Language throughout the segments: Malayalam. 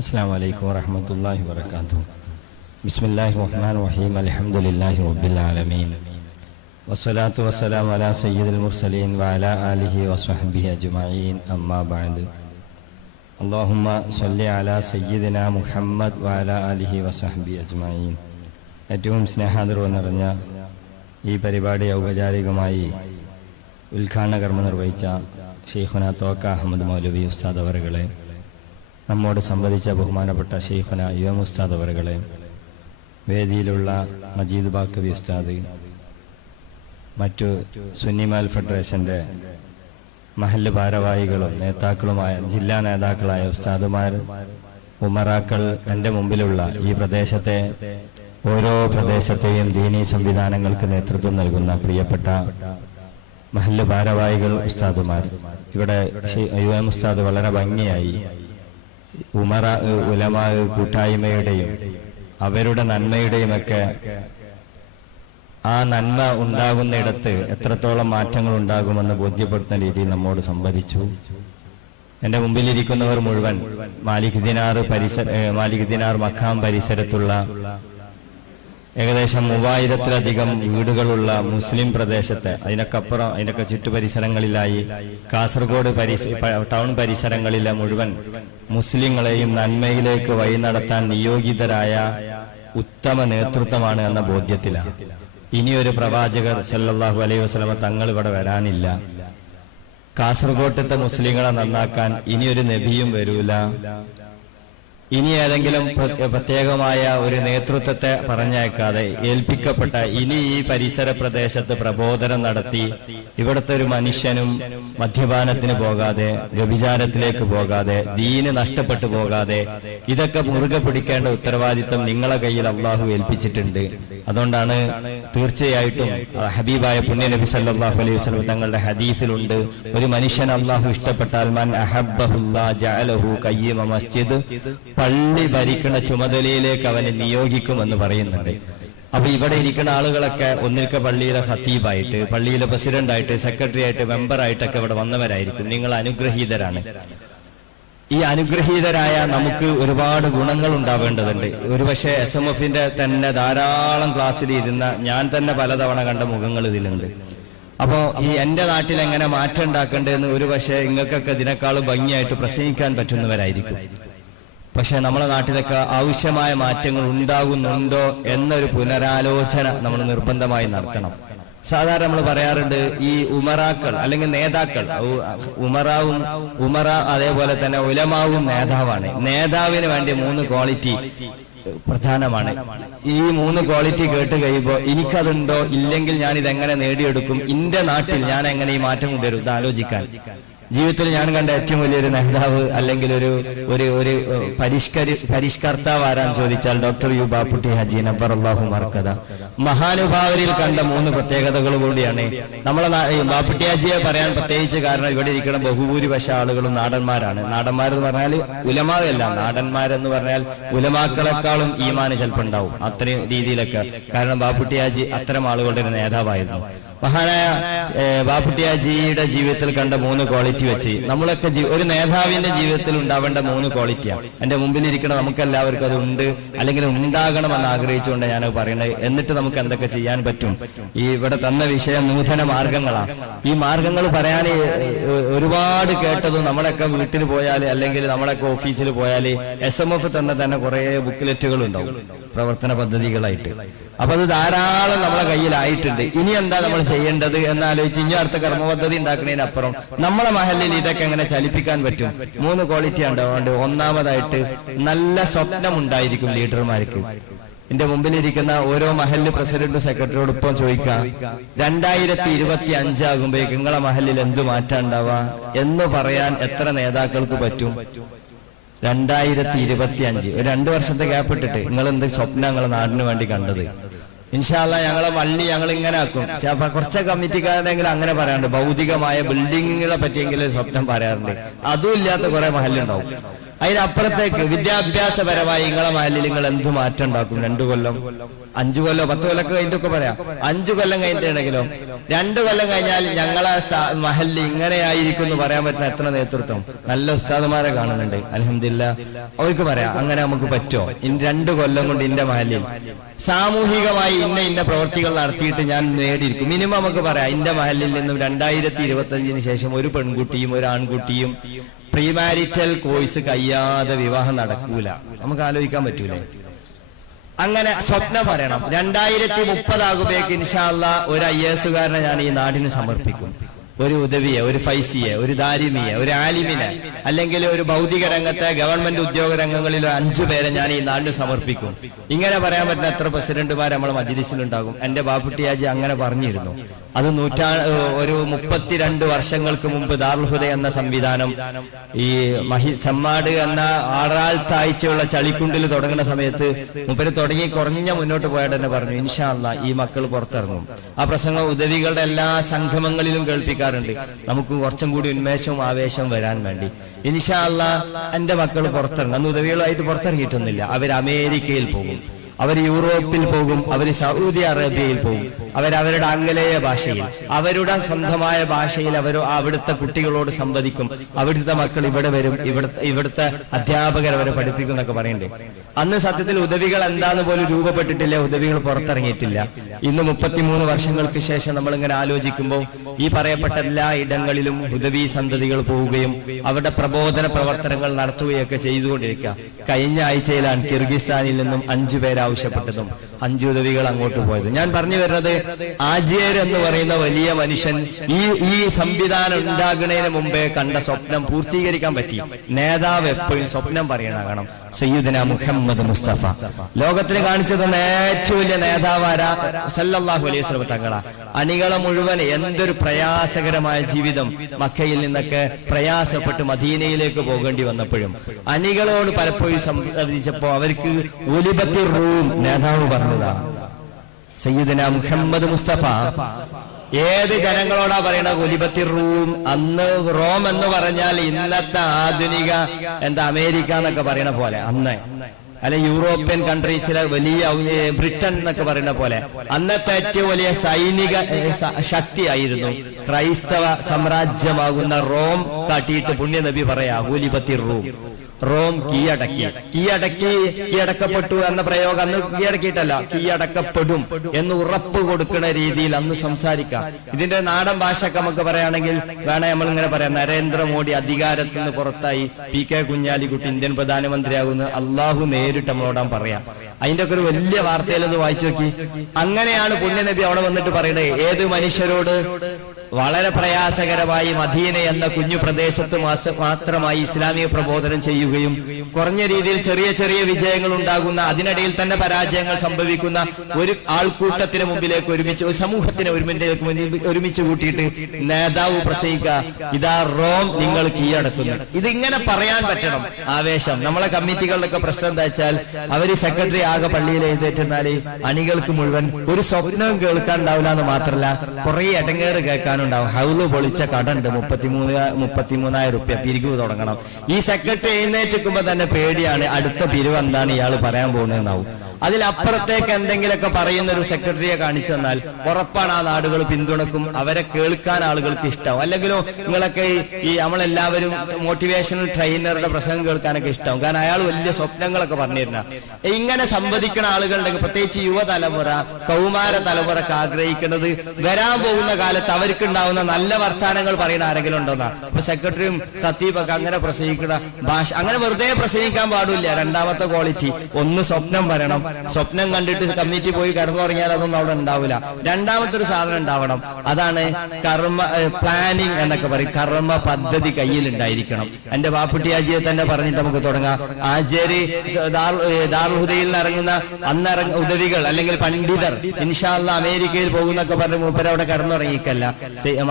അസ്സലാമു അലൈക്കും വറഹ്മത്തുള്ളാഹി വബറകാതുഹു. ബിസ്മില്ലാഹിർ റഹ്മാനിർ റഹീം. അൽഹംദുലില്ലാഹി റബ്ബിൽ ആലമീൻ. വസ്സലാത്തു വസ്സലാമു അലാ സയ്യിദിൽ മുർസലീൻ വഅലാ ആലിഹി വസ്വഹ്ബിഹി അജ്മഈൻ. അമ്മാ ബഅദ്. അല്ലാഹുമ്മ സ്വല്ലി അലാ സയ്യിദിനാ മുഹമ്മദ് വഅലാ ആലിഹി വസ്വഹ്ബിഹി അജ്മഈൻ. ഏറ്റവും സ്നേഹാദരവ് നിറഞ്ഞ ഈ പരിപാടി ഔപചാരികമായി ഉദ്ഘാടന കർമ്മം നിർവഹിച്ച ഷെയ്ഖുന തോക്ക അഹമ്മദ് മൗലവി ഉസ്താദ് അവറുകളെ, നമ്മോട് സംബന്ധിച്ച ബഹുമാനപ്പെട്ട ഷെയ്ഖുന യുഎം ഉസ്താദ് അവറുകളെ, വേദിയിലുള്ള മജീദ് ബാക്കവി ഉസ്താദ്, മറ്റു സുന്നിമാൽ ഫെഡറേഷൻ്റെ മഹല്ല് ഭാരവാഹികളും നേതാക്കളുമായ ജില്ലാ നേതാക്കളായ ഉസ്താദുമാർ, ഉമറാക്കൾ, എൻ്റെ മുമ്പിലുള്ള ഈ പ്രദേശത്തെ ഓരോ പ്രദേശത്തെയും ദീനീ സംവിധാനങ്ങൾക്ക് നേതൃത്വം നൽകുന്ന പ്രിയപ്പെട്ട മഹല്ല് ഭാരവാഹികൾ, ഉസ്താദുമാർ, ഇവിടെ യുഎം ഉസ്താദ് വളരെ ഭംഗിയായി ഉലമാ കൂട്ടായ്മയുടെയും അവരുടെ നന്മയുടെയുമൊക്കെ ആ നന്മ ഉണ്ടാകുന്നിടത്ത് എത്രത്തോളം മാറ്റങ്ങൾ ഉണ്ടാകുമെന്ന് ബോധ്യപ്പെടുത്തുന്ന രീതിയിൽ നമ്മോട് സംവദിച്ചു. എൻ്റെ മുമ്പിലിരിക്കുന്നവർ മുഴുവൻ മാലിക് ദിനാർ മഖാം പരിസരത്തുള്ള ഏകദേശം 3000-ത്തിലധികം വീടുകളുള്ള മുസ്ലിം പ്രദേശത്തെ, അതിനൊക്കപ്പുറം അതിനൊക്കെ ചുറ്റുപരിസരങ്ങളിലായി കാസർഗോഡ് ടൗൺ പരിസരങ്ങളിലെ മുഴുവൻ മുസ്ലിങ്ങളെയും നന്മയിലേക്ക് വഴി നടത്താൻ നിയോഗിതരായ ഉത്തമ നേതൃത്വമാണ് എന്ന ബോധ്യത്തിലാണ്. ഇനിയൊരു പ്രവാചകർ സല്ലല്ലാഹു അലൈഹി വസല്ലമ തങ്ങൾ ഇവിടെ വരാനില്ല. കാസർഗോട്ടത്തെ മുസ്ലിങ്ങളെ നന്നാക്കാൻ ഇനിയൊരു നബിയും വരൂല. ഇനി ഏതെങ്കിലും പ്രത്യേകമായ ഒരു നേതൃത്വത്തെ പറഞ്ഞേക്കാതെ ഏൽപ്പിക്കപ്പെട്ട ഇനി ഈ പരിസര പ്രദേശത്ത് പ്രബോധനം നടത്തി ഇവിടുത്തെ ഒരു മനുഷ്യനും മദ്യപാനത്തിന് പോകാതെ, വ്യഭിചാരത്തിലേക്ക് പോകാതെ, ദീന് നഷ്ടപ്പെട്ടു പോകാതെ ഇതൊക്കെ മുറുകെ പിടിക്കേണ്ട ഉത്തരവാദിത്തം നിങ്ങളെ കയ്യിൽ അള്ളാഹു ഏൽപ്പിച്ചിട്ടുണ്ട്. അതുകൊണ്ടാണ് തീർച്ചയായിട്ടും ഹബീബായ പുണ്യ നബി സല്ലല്ലാഹു അലൈഹി വസല്ലം തങ്ങളുടെ ഹദീസിലുണ്ട്, ഒരു മനുഷ്യൻ അള്ളാഹു ഇഷ്ടപ്പെട്ടാൽ മൻ അഹബ്ബഹുല്ലാ ജഅലഹു ഖയ്യിമ മസ്ജിദ്, പള്ളി ഭരിക്കുന്ന ചുമതലയിലേക്ക് അവനെ നിയോഗിക്കുമെന്ന് പറയുന്നുണ്ട്. അപ്പൊ ഇവിടെ ഇരിക്കുന്ന ആളുകളൊക്കെ ഒന്നിൽക്ക പള്ളിയിലെ ഖത്തീബായിട്ട്, പള്ളിയിലെ പ്രസിഡന്റായിട്ട്, സെക്രട്ടറി ആയിട്ട്, മെമ്പറായിട്ടൊക്കെ ഇവിടെ വന്നവരായിരിക്കും. നിങ്ങൾ അനുഗ്രഹീതരാണ്. ഈ അനുഗ്രഹീതരായ നമുക്ക് ഒരുപാട് ഗുണങ്ങൾ ഉണ്ടാവേണ്ടതുണ്ട്. ഒരുപക്ഷെ SMF-ന്റെ തന്നെ ധാരാളം ക്ലാസ്സിൽ ഇരുന്ന ഞാൻ തന്നെ പലതവണ കണ്ട മുഖങ്ങൾ ഇതിലുണ്ട്. അപ്പോ ഈ എന്റെ നാട്ടിൽ എങ്ങനെ മാറ്റം ഉണ്ടാക്കേണ്ടതെന്ന് ഒരുപക്ഷെ നിങ്ങൾക്കൊക്കെ ഇതിനേക്കാളും ഭംഗിയായിട്ട് പ്രസംഗിക്കാൻ പറ്റുന്നവരായിരിക്കും. പക്ഷെ നമ്മളെ നാട്ടിലൊക്കെ ആവശ്യമായ മാറ്റങ്ങൾ ഉണ്ടാകുന്നുണ്ടോ എന്നൊരു പുനരാലോചന നമ്മൾ നിർബന്ധമായി നടത്തണം. സാധാരണ നമ്മൾ പറയാറുണ്ട്, ഈ ഉമറാക്കൾ അല്ലെങ്കിൽ നേതാക്കൾ, ഉമറ അതേപോലെ തന്നെ ഉലമാവും നേതാവാണ്. നേതാവിന് വേണ്ടി 3 ക്വാളിറ്റി പ്രധാനമാണ്. ഈ 3 ക്വാളിറ്റി കേട്ട് കഴിയുമ്പോൾ എനിക്കതുണ്ടോ, ഇല്ലെങ്കിൽ ഞാൻ ഇതെങ്ങനെ നേടിയെടുക്കും, എന്റെ നാട്ടിൽ ഞാൻ എങ്ങനെ ഈ മാറ്റം കൊണ്ടുവരും, ഇത് ആലോചിക്കാൻ. ജീവിതത്തിൽ ഞാൻ കണ്ട ഏറ്റവും വലിയൊരു നേതാവ് അല്ലെങ്കിൽ ഒരു പരിഷ്കർത്താവ് ആരാന്ന് ചോദിച്ചാൽ ഡോക്ടർ യു ബാപ്പുട്ടി ഹാജി നബ്ബറല്ലാഹു മർക്കദ. മഹാനുഭാവരിൽ കണ്ട 3 പ്രത്യേകതകൾ കൂടിയാണ്. നമ്മളെ ബാപ്പുട്ടി ഹാജിയെ പറയാൻ പ്രത്യേകിച്ച് കാരണം ഇവിടെ ഇരിക്കുന്ന ബഹുഭൂരിപക്ഷ ആളുകളും നാടന്മാരാണ്. നാടന്മാരെന്ന് പറഞ്ഞാൽ ഉലമാവല്ല, നാടന്മാരെന്ന് പറഞ്ഞാൽ ഉലമാക്കളെക്കാളും ഈമാന് ചിലപ്പോൾ ഉണ്ടാവും, അത്രയും രീതിയിലൊക്കെ. കാരണം ബാപ്പുട്ടി ഹാജി അത്തരം ആളുകളുടെ ഒരു നേതാവായിരുന്നു. മഹാനായ ബാപ്പുട്ടി ഹാജിയുടെ ജീവിതത്തിൽ കണ്ട 3 ക്വാളിറ്റി വെച്ച് നമ്മളൊക്കെ ഒരു നേതാവിന്റെ ജീവിതത്തിൽ ഉണ്ടാവേണ്ട 3 ക്വാളിറ്റിയാണ്. എന്റെ മുമ്പിലിരിക്കണം, നമുക്കെല്ലാവർക്കും അത് ഉണ്ട് അല്ലെങ്കിൽ ഉണ്ടാകണമെന്ന് ആഗ്രഹിച്ചുകൊണ്ട് ഞാനത് പറയുന്നത്. എന്നിട്ട് നമുക്ക് എന്തൊക്കെ ചെയ്യാൻ പറ്റും. ഈ ഇവിടെ തന്ന വിഷയം നൂതന മാർഗങ്ങളാണ്. ഈ മാർഗങ്ങൾ പറയാൻ ഒരുപാട് കേട്ടതും നമ്മളൊക്കെ വീട്ടിൽ പോയാൽ അല്ലെങ്കിൽ നമ്മളൊക്കെ ഓഫീസിൽ പോയാൽ SMF തന്നെ കുറെ ബുക്ക്ലെറ്റുകൾ ഉണ്ടാവും പ്രവർത്തന പദ്ധതികളായിട്ട്. അപ്പൊ അത് ധാരാളം നമ്മളെ കയ്യിലായിട്ടുണ്ട്. ഇനി എന്താ നമ്മൾ ചെയ്യേണ്ടത് എന്നാലോചിച്ച് ഇനി അടുത്ത കർമ്മപദ്ധതി ഉണ്ടാക്കുന്നതിനപ്പുറം നമ്മളെ മഹല്ലിൽ ഇതൊക്കെ എങ്ങനെ ചലിപ്പിക്കാൻ പറ്റും. 3 ക്വാളിറ്റി ഉണ്ടാവുകൊണ്ട് ഒന്നാമതായിട്ട് നല്ല സ്വപ്നം ഉണ്ടായിരിക്കും ലീഡർമാർക്ക്. എന്റെ മുമ്പിലിരിക്കുന്ന ഓരോ മഹല്ല് പ്രസിഡന്റും സെക്രട്ടറിയോടൊപ്പം ചോദിക്കാം, 2025 ആകുമ്പോഴേക്ക് നിങ്ങളെ മഹല്ലിൽ എന്ത് മാറ്റം ഉണ്ടാവുക എന്ന് പറയാൻ എത്ര നേതാക്കൾക്ക് പറ്റും? 2025 ഒരു 2 വർഷത്തെ ഗ്യാപ്പ് ഇട്ടിട്ട് നിങ്ങൾ എന്ത് സ്വപ്നം നിങ്ങളെ നാടിന് വേണ്ടി കണ്ടത്? ഇൻഷാ അല്ലാഹ് ഞങ്ങളെ വള്ളി ഞങ്ങൾ ഇങ്ങനെ ആക്കും. കുറച്ച് കമ്മിറ്റിക്കാരെങ്കിലും അങ്ങനെ പറയാറുണ്ട്, ഭൗതികമായ ബിൽഡിങ്ങുകളെ പറ്റിയെങ്കിലും സ്വപ്നം പറയാറുണ്ട്. അതും ഇല്ലാത്ത കുറെ മഹല്ലുണ്ടാവും. അതിനപ്പുറത്തേക്ക് വിദ്യാഭ്യാസപരമായി നിങ്ങളെ മഹലിൽ നിങ്ങൾ എന്ത് മാറ്റം ഉണ്ടാക്കും? 2 കൊല്ലം 5 കൊല്ലോ 10 കൊല്ലമൊക്കെ കഴിഞ്ഞിട്ടൊക്കെ പറയാം. 5 കൊല്ലം കഴിഞ്ഞിട്ടുണ്ടെങ്കിലോ 2 കൊല്ലം കഴിഞ്ഞാൽ ഞങ്ങളെ മഹലിൽ ഇങ്ങനെയായിരിക്കും എന്ന് പറയാൻ പറ്റുന്ന എത്ര നേതൃത്വം? നല്ല ഉസ്താദുമാരെ കാണുന്നുണ്ട്, അൽഹംദുലില്ലാഹ്. അവർക്ക് പറയാം അങ്ങനെ നമുക്ക് പറ്റുമോ? 2 കൊല്ലം കൊണ്ട് എന്റെ മഹലിൽ സാമൂഹികമായി ഇന്ന പ്രവർത്തികൾ നടത്തിയിട്ട് ഞാൻ നേടിയിരിക്കും. മിനിമം നമുക്ക് പറയാം എന്റെ മഹലിൽ നിന്നും 2025 ശേഷം ഒരു പെൺകുട്ടിയും ഒരു ആൺകുട്ടിയും പ്രീമാരിറ്റൽ കോഴ്സ് കഴിയാതെ വിവാഹം നടക്കൂല. നമുക്ക് ആലോചിക്കാൻ പറ്റൂലേ? അങ്ങനെ സ്വപ്നം പറയണം. 2030 ആകുമ്പോഴേക്ക് ഇൻഷാ അല്ലാഹ് ഒരു IAS കാരനെ ഞാൻ ഈ നാടിന് സമർപ്പിക്കും. ഒരു ഉദവിയെ, ഒരു ഫൈസിയെ, ഒരു ദാരിമിയെ, ഒരു ആലിമിനെ, അല്ലെങ്കിൽ ഒരു ഭൗതിക രംഗത്തെ ഗവൺമെന്റ് ഉദ്യോഗ രംഗങ്ങളിൽ 5 പേരെ ഞാൻ ഈ നാടിന് സമർപ്പിക്കും. ഇങ്ങനെ പറയാൻ പറ്റുന്ന എത്ര പ്രസിഡന്റുമാർ നമ്മുടെ മജ്‌ലിസിലുണ്ടാകും? എന്റെ ബാപ്പുട്ടിയാജി അങ്ങനെ പറഞ്ഞിരുന്നു. അത് ഒരു 32 വർഷങ്ങൾക്ക് മുമ്പ് ദാറുൽ ഹുദ എന്ന സംവിധാനം ഈ ചമ്മാട് എന്ന ആറാൾ താഴ്ചയുള്ള ചളിക്കുണ്ടിൽ തുടങ്ങുന്ന സമയത്ത് മുപ്പര് തുടങ്ങി കുറഞ്ഞ മുന്നോട്ട് പോയിട്ട് തന്നെ പറഞ്ഞു ഇൻഷാ അല്ലാഹ് ഈ മക്കൾ പുറത്തിറങ്ങും. ആ പ്രസംഗം ഉദവികളുടെ എല്ലാ സംഗമങ്ങളിലും കേൾപ്പിക്കാറുണ്ട്. നമുക്ക് കുറച്ചും കൂടി ഉന്മേഷവും ആവേശവും വരാൻ വേണ്ടി. ഇൻഷാ അല്ലാഹ് എന്റെ മക്കൾ പുറത്തിറങ്ങും. അന്ന് ഉദവികളായിട്ട് പുറത്തിറങ്ങിയിട്ടൊന്നുമില്ല. അവർ അമേരിക്കയിൽ പോകും, അവർ യൂറോപ്പിൽ പോകും, അവർ സൗദി അറേബ്യയിൽ പോകും. അവരവരുടെ ആംഗലേയ ഭാഷയിൽ, അവരുടെ സ്വന്തമായ ഭാഷയിൽ അവിടുത്തെ കുട്ടികളോട് സംവദിക്കും. അവിടുത്തെ മക്കൾ ഇവിടെ വരും, ഇവിടുത്തെ അധ്യാപകർ അവരെ പഠിപ്പിക്കും എന്നൊക്കെ പറയുന്നുണ്ട്. അന്ന് സത്യത്തിൽ ഉദവികൾ എന്താന്ന് പോലും രൂപപ്പെട്ടിട്ടില്ല, ഉദവികൾ പുറത്തിറങ്ങിയിട്ടില്ല. ഇന്ന് 33 വർഷങ്ങൾക്ക് ശേഷം നമ്മളിങ്ങനെ ആലോചിക്കുമ്പോൾ ഈ പറയപ്പെട്ട എല്ലാ ഇടങ്ങളിലും ഉദവി സന്തതികൾ പോവുകയും അവരുടെ പ്രബോധന പ്രവർത്തനങ്ങൾ നടത്തുകയൊക്കെ ചെയ്തുകൊണ്ടിരിക്കുക. കഴിഞ്ഞ ആഴ്ചയിലാണ് കിർഗിസ്ഥാനിൽ നിന്നും 5 പേര് ആവശ്യപ്പെട്ടതും 5 ഉദവികൾ അങ്ങോട്ട് പോയത്. ഞാൻ പറഞ്ഞു വരുന്നത് ആജിയർ എന്ന് പറയുന്ന വലിയ മനുഷ്യൻ ഈ സംവിധാനം ഉണ്ടാകുന്നതിന് മുമ്പേ കണ്ട സ്വപ്നം പൂർത്തീകരിക്കാൻ പറ്റി. നേതാവ് എപ്പോഴും സ്വപ്നം പറയണം. സയ്യിദുനാ മുഹമ്മദ് മുസ്തഫ ലോകത്തിന് കാണിച്ചത് ഏറ്റവും വലിയ നേതാവാരാ? സല്ലല്ലാഹു അലൈഹി വസല്ലം തങ്ങളാ. അണികളെ മുഴുവൻ എന്തൊരു പ്രയാസകരമായ ജീവിതം, മക്കയിൽ നിന്നൊക്കെ പ്രയാസപ്പെട്ട് മദീനയിലേക്ക് പോകേണ്ടി വന്നപ്പോഴും അണികളോട് പലപ്പോഴും സംസാരിച്ചപ്പോ അവർക്ക് ഒലിബത്തി റൂം നേതാവ് പറഞ്ഞതാ. സയ്യിദുനാ മുഹമ്മദ് മുസ്തഫ ഏത് ജനങ്ങളോടാ പറയണ? ഒലിബത്തി റൂം. അന്ന് റോം എന്ന് പറഞ്ഞാൽ ഇന്നത്തെ ആധുനിക അമേരിക്ക എന്നൊക്കെ പറയണ പോലെ, അന്ന് അല്ലെ യൂറോപ്യൻ കൺട്രീസിലെ വലിയ ബ്രിട്ടൻ എന്നൊക്കെ പറയുന്ന പോലെ അന്നത്തെ ഏറ്റവും വലിയ സൈനിക ശക്തിയായിരുന്നു ക്രൈസ്തവ സാമ്രാജ്യമാകുന്ന റോം. കാട്ടിയിട്ട് പുണ്യ നബി പറയാ ഒലിബത്തി റൂം. റോം കീഴടക്കപ്പെട്ടു എന്ന പ്രയോഗം അന്ന് കീഴടക്കിയിട്ടല്ല, കീഴടക്കപ്പെടും എന്ന് ഉറപ്പ് കൊടുക്കുന്ന രീതിയിൽ അന്ന് സംസാരിക്കാം. ഇതിന്റെ നാടൻ ഭാഷയൊക്കെ നമുക്ക് പറയുകയാണെങ്കിൽ വേണേ നമ്മൾ ഇങ്ങനെ പറയാം, നരേന്ദ്രമോദി അധികാരത്തിൽ നിന്ന് പുറത്തായി, PK കുഞ്ഞാലിക്കുട്ടി ഇന്ത്യൻ പ്രധാനമന്ത്രിയാകുന്ന അള്ളാഹു നേരിട്ട് നമ്മളോടാൻ പറയാം. അതിന്റെ ഒക്കെ ഒരു വലിയ വാർത്തയിലൊന്ന് വായിച്ചു നോക്കി. അങ്ങനെയാണ് പുണ്യനബി അവിടെ വന്നിട്ട് പറയുന്നത്. ഏത് മനുഷ്യരോട് വളരെ പ്രയാസകരമായി മദീന എന്ന കുഞ്ഞു പ്രദേശത്ത് മാത്രമായി ഇസ്ലാമിക പ്രബോധനം ചെയ്യുകയും കുറഞ്ഞ രീതിയിൽ ചെറിയ ചെറിയ വിജയങ്ങൾ ഉണ്ടാകുന്ന, അതിനിടയിൽ തന്നെ പരാജയങ്ങൾ സംഭവിക്കുന്ന ഒരു ആൾക്കൂട്ടത്തിന് മുമ്പിലേക്ക് ഒരുമിച്ച്, ഒരു സമൂഹത്തിന് ഒരുമിച്ച് കൂട്ടിയിട്ട് നേതാവ് പ്രസംഗിക്കുക, ഇതാ റോം നിങ്ങൾ കീഴടക്കുന്നു. ഇതിങ്ങനെ പറയാൻ പറ്റണം. ആവേശം. നമ്മളെ കമ്മിറ്റികളിലൊക്കെ പ്രശ്നം എന്താ വെച്ചാൽ അവര് സെക്രട്ടറി ആകെ പള്ളിയിൽ എഴുന്നേറ്റെന്നാല് അണികൾക്ക് മുഴുവൻ ഒരു സ്വപ്നവും കേൾക്കാൻ ഉണ്ടാവില്ല എന്ന് മാത്രമല്ല കുറെ ഇടങ്ങേറ് കേൾക്കാനുണ്ടാവും. ഹൗല് പൊളിച്ച കടണ്ട് 33,000 റുപ്യ പിരിവ് തുടങ്ങണം. ഈ സെക്രട്ടറി എഴുന്നേറ്റിക്കുമ്പോ തന്നെ പേടിയാണ്, അടുത്ത പിരിവ് എന്താണ് ഇയാൾ പറയാൻ പോകുന്നതെന്നാവും. അതിലപ്പുറത്തേക്ക് എന്തെങ്കിലുമൊക്കെ പറയുന്ന ഒരു സെക്രട്ടറിയെ കാണിച്ചു തന്നാൽ ഉറപ്പാണ് ആ നാടുകൾ പിന്തുണക്കും, അവരെ കേൾക്കാൻ ആളുകൾക്ക് ഇഷ്ടം. അല്ലെങ്കിലോ നിങ്ങളൊക്കെ ഈ നമ്മളെല്ലാവരും മോട്ടിവേഷണൽ ട്രെയിനറുടെ പ്രസംഗം കേൾക്കാനൊക്കെ ഇഷ്ടം. കാരണം അയാൾ വലിയ സ്വപ്നങ്ങളൊക്കെ പറഞ്ഞിരുന്ന. ഇങ്ങനെ സംവദിക്കുന്ന ആളുകളുണ്ടെങ്കിൽ പ്രത്യേകിച്ച് യുവതലമുറ, കൗമാര തലമുറക്ക് ആഗ്രഹിക്കുന്നത് വരാൻ പോകുന്ന കാലത്ത് അവർക്കുണ്ടാവുന്ന നല്ല വർത്താനങ്ങൾ പറയുന്ന ആരെങ്കിലും ഉണ്ടോന്നാണ്. അപ്പൊ സെക്രട്ടറിയും ഖത്തീബൊക്കെ അങ്ങനെ പ്രസംഗിക്കുന്ന ഭാഷ, അങ്ങനെ വെറുതെ പ്രസംഗിക്കാൻ പാടില്ല. രണ്ടാമത്തെ ക്വാളിറ്റി, ഒന്ന് സ്വപ്നം പറയണം. സ്വപ്നം കണ്ടിട്ട് കമ്മിറ്റി പോയി കിടന്നുറങ്ങിയാൽ അതൊന്നും അവിടെ ഉണ്ടാവില്ല. രണ്ടാമത്തെ ഒരു സാധനം ഉണ്ടാവണം, അതാണ് പ്ലാനിങ് എന്നൊക്കെ പറയും. കർമ്മ പദ്ധതി കയ്യിൽ ഉണ്ടായിരിക്കണം. എന്റെ ബാപ്പുട്ടിയാജിയെ തന്നെ പറഞ്ഞിട്ട് നമുക്ക് തുടങ്ങാം. ആചാര്യ ദാറുൽ ഹുദയിൽ നിന്ന് ഇറങ്ങുന്ന ഉദവികൾ അല്ലെങ്കിൽ പണ്ഡിതർ ഇൻഷാ അല്ലാഹ് അമേരിക്കയിൽ പോകുന്നൊക്കെ പറഞ്ഞ് മൂപ്പര് അവിടെ കിടന്നുറങ്ങിക്കല്ല.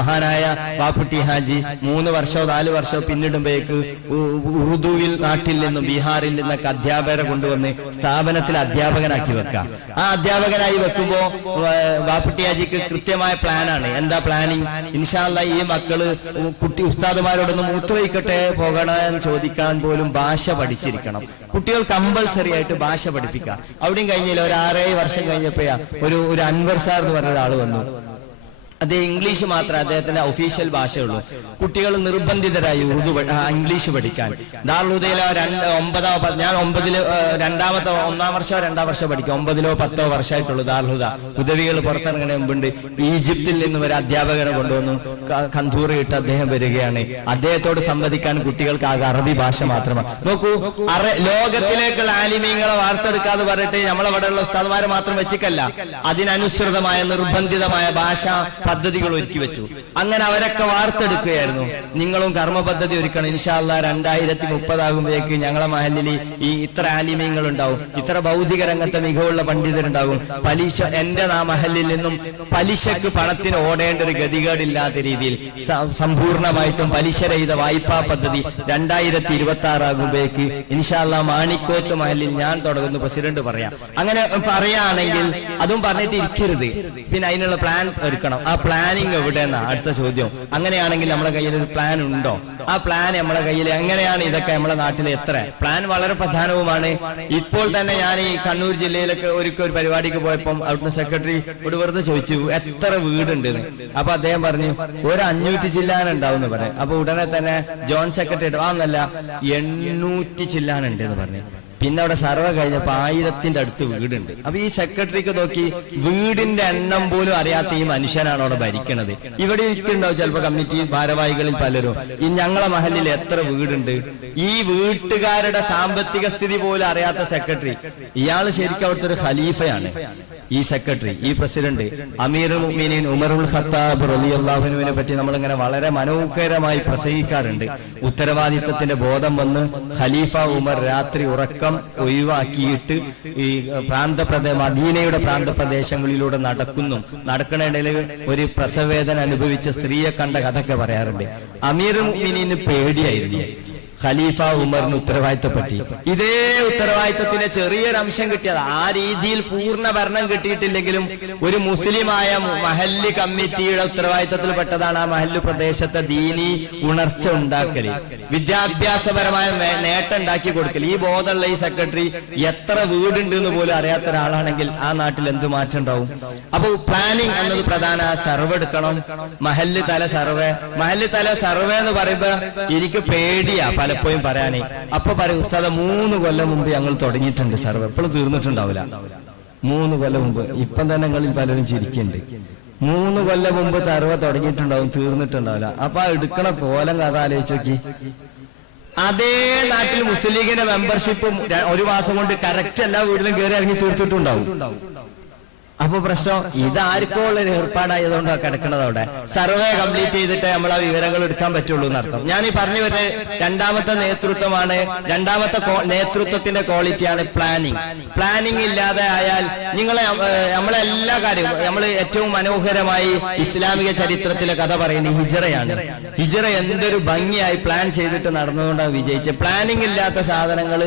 മഹാനായ ബാപ്പുട്ടി ഹാജി 3 വർഷമോ 4 വർഷമോ പിന്നിടുമ്പോഴേക്ക് ഉറുദുവിൽ നാട്ടിൽ നിന്നും ബീഹാറിൽ നിന്നൊക്കെ അധ്യാപകരെ കൊണ്ടുവന്ന് സ്ഥാപനത്തിൽ അധ്യാപകർ അധ്യാപകനാക്കി വെക്കുക. ആ അധ്യാപകനായി വെക്കുമ്പോ ബാപ്പുട്ടിയാജിക്ക് കൃത്യമായ പ്ലാനാണ്. എന്താ പ്ലാനിങ്? ഇൻഷാ അല്ലാഹ് ഈ മക്കള് കുട്ടി ഉസ്താദുമാരോടൊന്ന് മൂത്രമൊഴിക്കട്ടെ പോകണമെന്ന് ചോദിക്കാൻ പോലും ഭാഷ പഠിച്ചിരിക്കണം. കുട്ടികൾ കമ്പൾസറി ആയിട്ട് ഭാഷ പഠിപ്പിക്കുക. അവിടെയും കഴിഞ്ഞില്ല. ഒരു 6-7 വർഷം കഴിഞ്ഞപ്പോഴാ ഒരു അൻവർ സാർ എന്ന് പറഞ്ഞ ഒരാൾ വന്നു. അദ്ദേഹം ഇംഗ്ലീഷ് മാത്രമേ അദ്ദേഹത്തിന്റെ ഒഫീഷ്യൽ ഭാഷയുള്ളൂ. കുട്ടികൾ നിർബന്ധിതരായി ഇംഗ്ലീഷ് പഠിക്കാൻ. ദാറുൽ ഹുദയിലെ 9 ഞാൻ 9 1-ാം വർഷമോ 2-ാം വർഷമോ പഠിക്കും. 9-ലോ 10-ഓ വർഷമായിട്ടുള്ളൂ ദാറുൽ ഹുദ. ഉദവികൾ പുറത്തിറങ്ങുന്ന മുമ്പുണ്ട് ഈജിപ്തിൽ നിന്നും ഒരു അധ്യാപകനെ കൊണ്ടുവന്നു കന്തൂറി ഇട്ട് അദ്ദേഹം വരികയാണ്. അദ്ദേഹത്തോട് സംവദിക്കാൻ കുട്ടികൾക്ക് ആകെ അറബി ഭാഷ മാത്രമാണ്. നോക്കൂ, ലോകത്തിലേക്കുള്ള ആലിമീങ്ങളെ വാർത്തെടുക്കാതെ പറഞ്ഞിട്ട് നമ്മളവിടെയുള്ള ഉസ്താദ്മാരെ മാത്രം വെച്ചിക്കല്ല, അതിനനുസൃതമായ നിർബന്ധിതമായ ഭാഷ പദ്ധതികൾ ഒരുക്കി വെച്ചു. അങ്ങനെ അവരൊക്കെ വാർത്തെടുക്കുകയായിരുന്നു. നിങ്ങളും കർമ്മ പദ്ധതി ഒരുക്കണം. ഇൻഷാ അല്ലാഹ് 2030 ആകുമ്പോഴേക്ക് ഞങ്ങളെ മഹല്ലിൽ ഇത്ര ആലിമീങ്ങൾ ഉണ്ടാവും, ഇത്ര ഭൗതിക രംഗത്തെ മികവുള്ള പണ്ഡിതരുണ്ടാകും. പലിശ എന്റെ മഹല്ലിൽ നിന്നും പലിശക്ക് പണത്തിന് ഓടേണ്ട ഒരു ഗതികേടില്ലാത്ത രീതിയിൽ സമ്പൂർണമായിട്ടും പലിശരഹിത വായ്പാ പദ്ധതി 2026 ആകുമ്പോഴേക്ക് ഇൻഷാ അല്ലാഹ് മാണിക്കോത്ത് മഹല്ലിൽ ഞാൻ തുടങ്ങുന്നു. പ്രസിഡന്റ് പറയാം. അങ്ങനെ പറയുകയാണെങ്കിൽ അതും പറഞ്ഞിട്ട് ഇരിക്കരുത്. പിന്നെ അതിനുള്ള പ്ലാൻ ഒരുക്കണം. ആ പ്ലാനിങ് എവിടെയെന്നാ അടുത്ത ചോദ്യം. അങ്ങനെയാണെങ്കിൽ നമ്മുടെ കയ്യിൽ ഒരു പ്ലാൻ ഉണ്ടോ? ആ പ്ലാൻ നമ്മുടെ കയ്യിൽ എങ്ങനെയാണ്? ഇതൊക്കെ നമ്മുടെ നാട്ടിൽ എത്ര പ്ലാൻ വളരെ പ്രധാനവുമാണ്. ഇപ്പോൾ തന്നെ ഞാൻ ഈ കണ്ണൂർ ജില്ലയിലൊക്കെ ഒരു പരിപാടിക്ക് പോയപ്പോൾ അവിടുത്തെ സെക്രട്ടറി ഇവിടെ വെറുതെ ചോദിച്ചു എത്ര വീടുണ്ട്. അപ്പൊ അദ്ദേഹം പറഞ്ഞു ഒരു 500 ചില്ലാനുണ്ടാവും എന്ന് പറഞ്ഞു. അപ്പൊ ഉടനെ തന്നെ ജോയിന്റ് സെക്രട്ടറി ആന്നല്ല 800 ചില്ലാനുണ്ട് എന്ന് പറഞ്ഞു. പിന്നെ അവിടെ സർവേ കഴിഞ്ഞപ്പോ 1000-ന്റെ അടുത്ത് വീടുണ്ട്. അപ്പൊ ഈ സെക്രട്ടറിക്ക് നോക്കി വീടിന്റെ എണ്ണം പോലും അറിയാത്ത ഈ മനുഷ്യനാണ് അവിടെ ഭരിക്കണത്. ഇവിടെ ഇരിക്കുന്നുണ്ടാവും ചിലപ്പോ കമ്മിറ്റി ഭാരവാഹികളിൽ പലരും ഈ ഞങ്ങളെ മഹല്ലിൽ എത്ര വീടുണ്ട്, ഈ വീട്ടുകാരുടെ സാമ്പത്തിക സ്ഥിതി പോലും അറിയാത്ത സെക്രട്ടറി. ഇയാള് ശരിക്കും അവിടുത്തെ ഒരു ഖലീഫയാണ്. ഈ സെക്രട്ടറി, ഈ പ്രസിഡന്റ് അമീറുൽ മുഅ്മിനീൻ ഉമറുൽ ഖത്താബ് റളിയല്ലാഹു അൻഹുവിനെ പറ്റി നമ്മളിങ്ങനെ വളരെ മനോഹരമായി പ്രസംഗിക്കാറുണ്ട്. ഉത്തരവാദിത്തത്തിന്റെ ബോധം വന്ന് ഖലീഫ ഉമർ രാത്രി ഉറക്കം ഒഴിവാക്കിയിട്ട് ഈ മദീനയുടെ പ്രാന്തപ്രദേശങ്ങളിലൂടെ നടക്കണയിടയിൽ ഒരു പ്രസവവേദന അനുഭവിച്ച സ്ത്രീയെ കണ്ട കഥയൊക്കെ പറയാറുണ്ട്. അമീറുൽ മുഅ്മിനീന് പേടിയായിരുന്നു ഖലീഫ ഉമറിന് ഉത്തരവാദിത്തപ്പറ്റി. ഇതേ ഉത്തരവാദിത്തത്തിന്റെ ചെറിയൊരു അംശം കിട്ടിയത്. ആ രീതിയിൽ പൂർണ്ണ ഭരണം കിട്ടിയിട്ടില്ലെങ്കിലും ഒരു മുസ്ലിമായ മഹല്ല് കമ്മിറ്റിയുടെ ഉത്തരവാദിത്തത്തിൽ പെട്ടതാണ് ആ മഹല്ല് പ്രദേശത്തെ ദീനി ഉണർച്ച ഉണ്ടാക്കല്, വിദ്യാഭ്യാസപരമായ നേട്ടം ഉണ്ടാക്കി കൊടുക്കൽ. ഈ ബോധമുള്ള ഈ സെക്രട്ടറി എത്ര വീടുണ്ട് എന്ന് പോലും അറിയാത്ത ഒരാളാണെങ്കിൽ ആ നാട്ടിൽ എന്ത് മാറ്റം ഉണ്ടാവും? അപ്പൊ പ്ലാനിങ് എന്നത് പ്രധാന. സർവേ എടുക്കണം, മഹല്ല് തല സർവേ. മഹല്ല് തല സർവേ എന്ന് പറയുമ്പോ എനിക്ക് പേടിയാ പലപ്പോഴും പറയാനേ. അപ്പൊ പറയും ഉസ്താദ് 3 കൊല്ലം മുമ്പ് ഞങ്ങൾ തുടങ്ങിയിട്ടുണ്ട് സർവേ, എപ്പോഴും തീർന്നിട്ടുണ്ടാവില്ല. 3 കൊല്ലം മുമ്പ്. ഇപ്പം തന്നെ ഞങ്ങളിൽ പലരും ചിരിക്കുന്നുണ്ട്. 3 കൊല്ലം മുമ്പ് സർവേ തുടങ്ങിയിട്ടുണ്ടാവും, തീർന്നിട്ടുണ്ടാവില്ല. അപ്പൊ എടുക്കണ കോലം കഥ ആലോചിച്ച് നോക്കി. അതേ നാട്ടിൽ മുസ്ലിം ലീഗിന്റെ മെമ്പർഷിപ്പും 1 മാസം കൊണ്ട് കറക്റ്റ് എല്ലാ വീട്ടിലും കയറി ഇറങ്ങി തീർത്തിട്ടുണ്ടാവും. അപ്പൊ പ്രശ്നം ഇതാർക്കോ ഉള്ള ഒരു ഏർപ്പാടായതുകൊണ്ടാണ് കിടക്കുന്നത്. അവിടെ സർവേ കംപ്ലീറ്റ് ചെയ്തിട്ട് നമ്മൾ ആ വിവരങ്ങൾ എടുക്കാൻ പറ്റുള്ളൂ എന്നർത്ഥം. ഞാൻ ഈ പറഞ്ഞു വരുന്നത് രണ്ടാമത്തെ നേതൃത്വമാണ്. രണ്ടാമത്തെ നേതൃത്വത്തിന്റെ ക്വാളിറ്റിയാണ് പ്ലാനിങ്. പ്ലാനിങ് ഇല്ലാതെ ആയാൽ നമ്മളെ എല്ലാ കാര്യവും നമ്മൾ ഏറ്റവും മനോഹരമായി ഇസ്ലാമിക ചരിത്രത്തിലെ കഥ പറയുന്നത് ഹിജറയാണ്. ഹിജറ എന്തൊരു ഭംഗിയായി പ്ലാൻ ചെയ്തിട്ട് നടന്നുകൊണ്ടാണ് വിജയിച്ചത്. പ്ലാനിങ് ഇല്ലാത്ത സാധനങ്ങൾ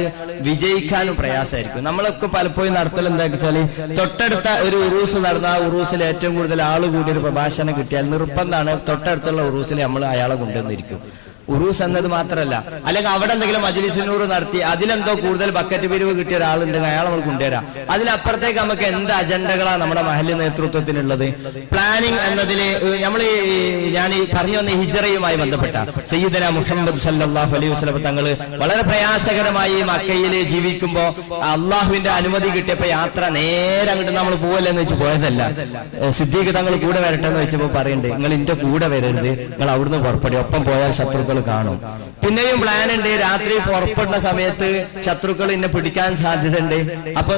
വിജയിക്കാനും പ്രയാസമായിരിക്കും. നമ്മളൊക്കെ പലപ്പോഴും നടത്തൽ എന്താ വെച്ചാൽ തൊട്ടടുത്ത ഒരു ഉറൂസ് നടന്ന ആ ഉറൂസിൽ ഏറ്റവും കൂടുതൽ ആള് കൂടിയൊരു പ്രഭാഷണം കിട്ടിയാൽ നിർബന്ധമാണ് തൊട്ടടുത്തുള്ള ഉറൂസിൽ നമ്മൾ അയാളെ കൊണ്ടുവന്നിരിക്കും. ഉറൂസ് എന്നത് മാത്രമല്ല, അല്ലെങ്കിൽ അവിടെ എന്തെങ്കിലും മജ്‌ലിസുന്നൂർ നടത്തി അതിലെന്തോ കൂടുതൽ ബക്കറ്റ് പിരിവ് കിട്ടിയ ഒരാളുണ്ടെങ്കിൽ അയാൾ നമ്മൾ കൊണ്ടുവരാം. അതിലപ്പുറത്തേക്ക് നമുക്ക് എന്ത് അജണ്ടകളാണ് നമ്മുടെ മഹല്ല് നേതൃത്വത്തിനുള്ളത്? പ്ലാനിങ് എന്നതില് ഞാൻ ഈ പറഞ്ഞു വന്ന ഹിജറയുമായി ബന്ധപ്പെട്ട സയ്യിദന മുഹമ്മദ് സല്ലല്ലാഹു അലൈഹി വസല്ലം തങ്ങൾ വളരെ പ്രയാസകരമായി മക്കയിൽ ജീവിക്കുമ്പോ അള്ളാഹുവിന്റെ അനുമതി കിട്ടിയപ്പോ യാത്ര നേരെ അങ്ങോട്ട് നമ്മൾ പോവല്ലെന്ന് വെച്ച് പോയതല്ല. സിദ്ദീഖ് തങ്ങൾ കൂടെ വരട്ടെ എന്ന് വെച്ചപ്പോ പറയുന്നുണ്ട്, നിങ്ങൾ എന്റെ കൂടെ വരരുത്, നിങ്ങൾ അവിടുന്ന് പുറപ്പെടുക, ഒപ്പം പോയാൽ ശത്രുക്കൾ കാണും. പിന്നെയും പ്ലാൻ ഉണ്ട്, രാത്രി പുറപ്പെടുന്ന സമയത്ത് ശത്രുക്കൾ എന്നെ പിടിക്കാൻ സാധ്യതയുണ്ട്. അപ്പൊ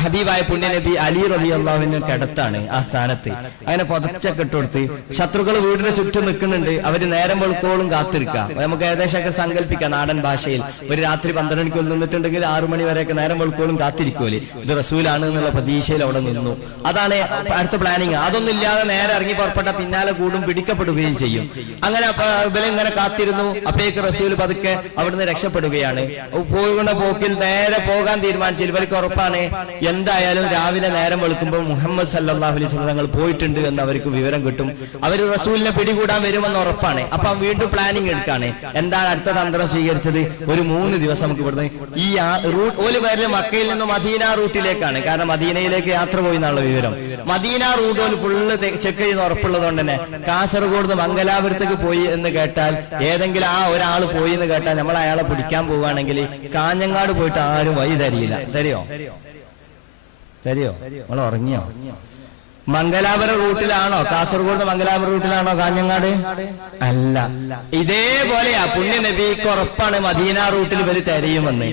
ഹബീബായ പുണ്യ നബി അലി റളിയല്ലാഹുവിന്റെ കിടത്താണ് ആ സ്ഥാനത്ത്. അങ്ങനെ പുതച്ചൊക്കെ ഇട്ടുകൊടുത്ത് ശത്രുക്കൾ വീടിന് ചുറ്റും നിൽക്കുന്നുണ്ട്. അവര് നേരം വെളുക്കോളും കാത്തിരിക്കുക. നമുക്ക് ഏകദേശമൊക്കെ സങ്കല്പിക്കാം നാടൻ ഭാഷയിൽ. ഒരു രാത്രി 12 മണിക്ക് നിന്നിട്ടുണ്ടെങ്കിൽ 6 മണി വരെയൊക്കെ നേരം വെളുക്കോളും കാത്തിരിക്കുമല്ലേ, ഇത് റസൂലാണ് എന്നുള്ള പ്രതീക്ഷയിൽ അവിടെ നിന്നു. അതാണ് അടുത്ത പ്ലാനിങ്. അതൊന്നും ഇല്ലാതെ നേരെ ഇറങ്ങി പുറപ്പെട്ട പിന്നാലെ കൂടും, പിടിക്കപ്പെടുകയും ചെയ്യും. അങ്ങനെ ഇവരിങ്ങനെ കാത്തിരുന്നു. അപ്പോഴേക്ക് റസൂൽ പതുക്കെ അവിടുന്ന് രക്ഷപ്പെടുകയാണ്. പോകുന്ന പോക്കിൽ നേരെ പോകാൻ തീരുമാനിച്ചു. ഇവർക്ക് ഉറപ്പാണ് എന്തായാലും രാവിലെ നേരം വെളുക്കുമ്പോൾ മുഹമ്മദ് സല്ലല്ലാഹു അലൈഹി വസല്ലം തങ്ങൾ പോയിട്ടുണ്ട് എന്ന് അവർക്ക് വിവരം കിട്ടും. അവർ റസൂലിനെ പിടികൂടാൻ വരുമെന്ന് ഉറപ്പാണ്. അപ്പൊ വീണ്ടും പ്ലാനിങ് എടുക്കാണ്. എന്താണ് അടുത്ത തന്ത്രം സ്വീകരിച്ചത്? ഒരു 3 ദിവസം നമുക്ക് ഇവിടുന്ന് ഈ റൂട്ട് പേരിൽ മക്കയിൽ നിന്ന് മദീന റൂട്ടിലേക്കാണ്. കാരണം മദീനയിലേക്ക് യാത്ര പോയി എന്നുള്ള വിവരം. മദീന റൂട്ട് ഫുള്ള് ചെക്ക് ചെയ്യുന്ന ഉറപ്പുള്ളതുകൊണ്ട് തന്നെ കാസർഗോഡ് മംഗലാപുരത്തേക്ക് പോയി എന്ന് കേട്ടാൽ, ഏതെങ്കിലും ഒരാൾ പോയി എന്ന് കേട്ടാൽ നമ്മൾ അയാളെ പിടിക്കാൻ പോവുകയാണെങ്കിൽ കാഞ്ഞങ്ങാട് പോയിട്ട് ആരും വഴി തരിയില്ല. തരുമോ? നമ്മൾ ഉറങ്ങിയോ? മംഗലാപുരം റൂട്ടിലാണോ? കാസർഗോഡ് മംഗലാപുരം റൂട്ടിലാണോ കാഞ്ഞങ്ങാട്? അല്ല. ഇതേപോലെയാ പുണ്യ നബിക്ക് ഉറപ്പാണ് മദീന റൂട്ടിൽ ഇവര് തെരയുമെന്ന്.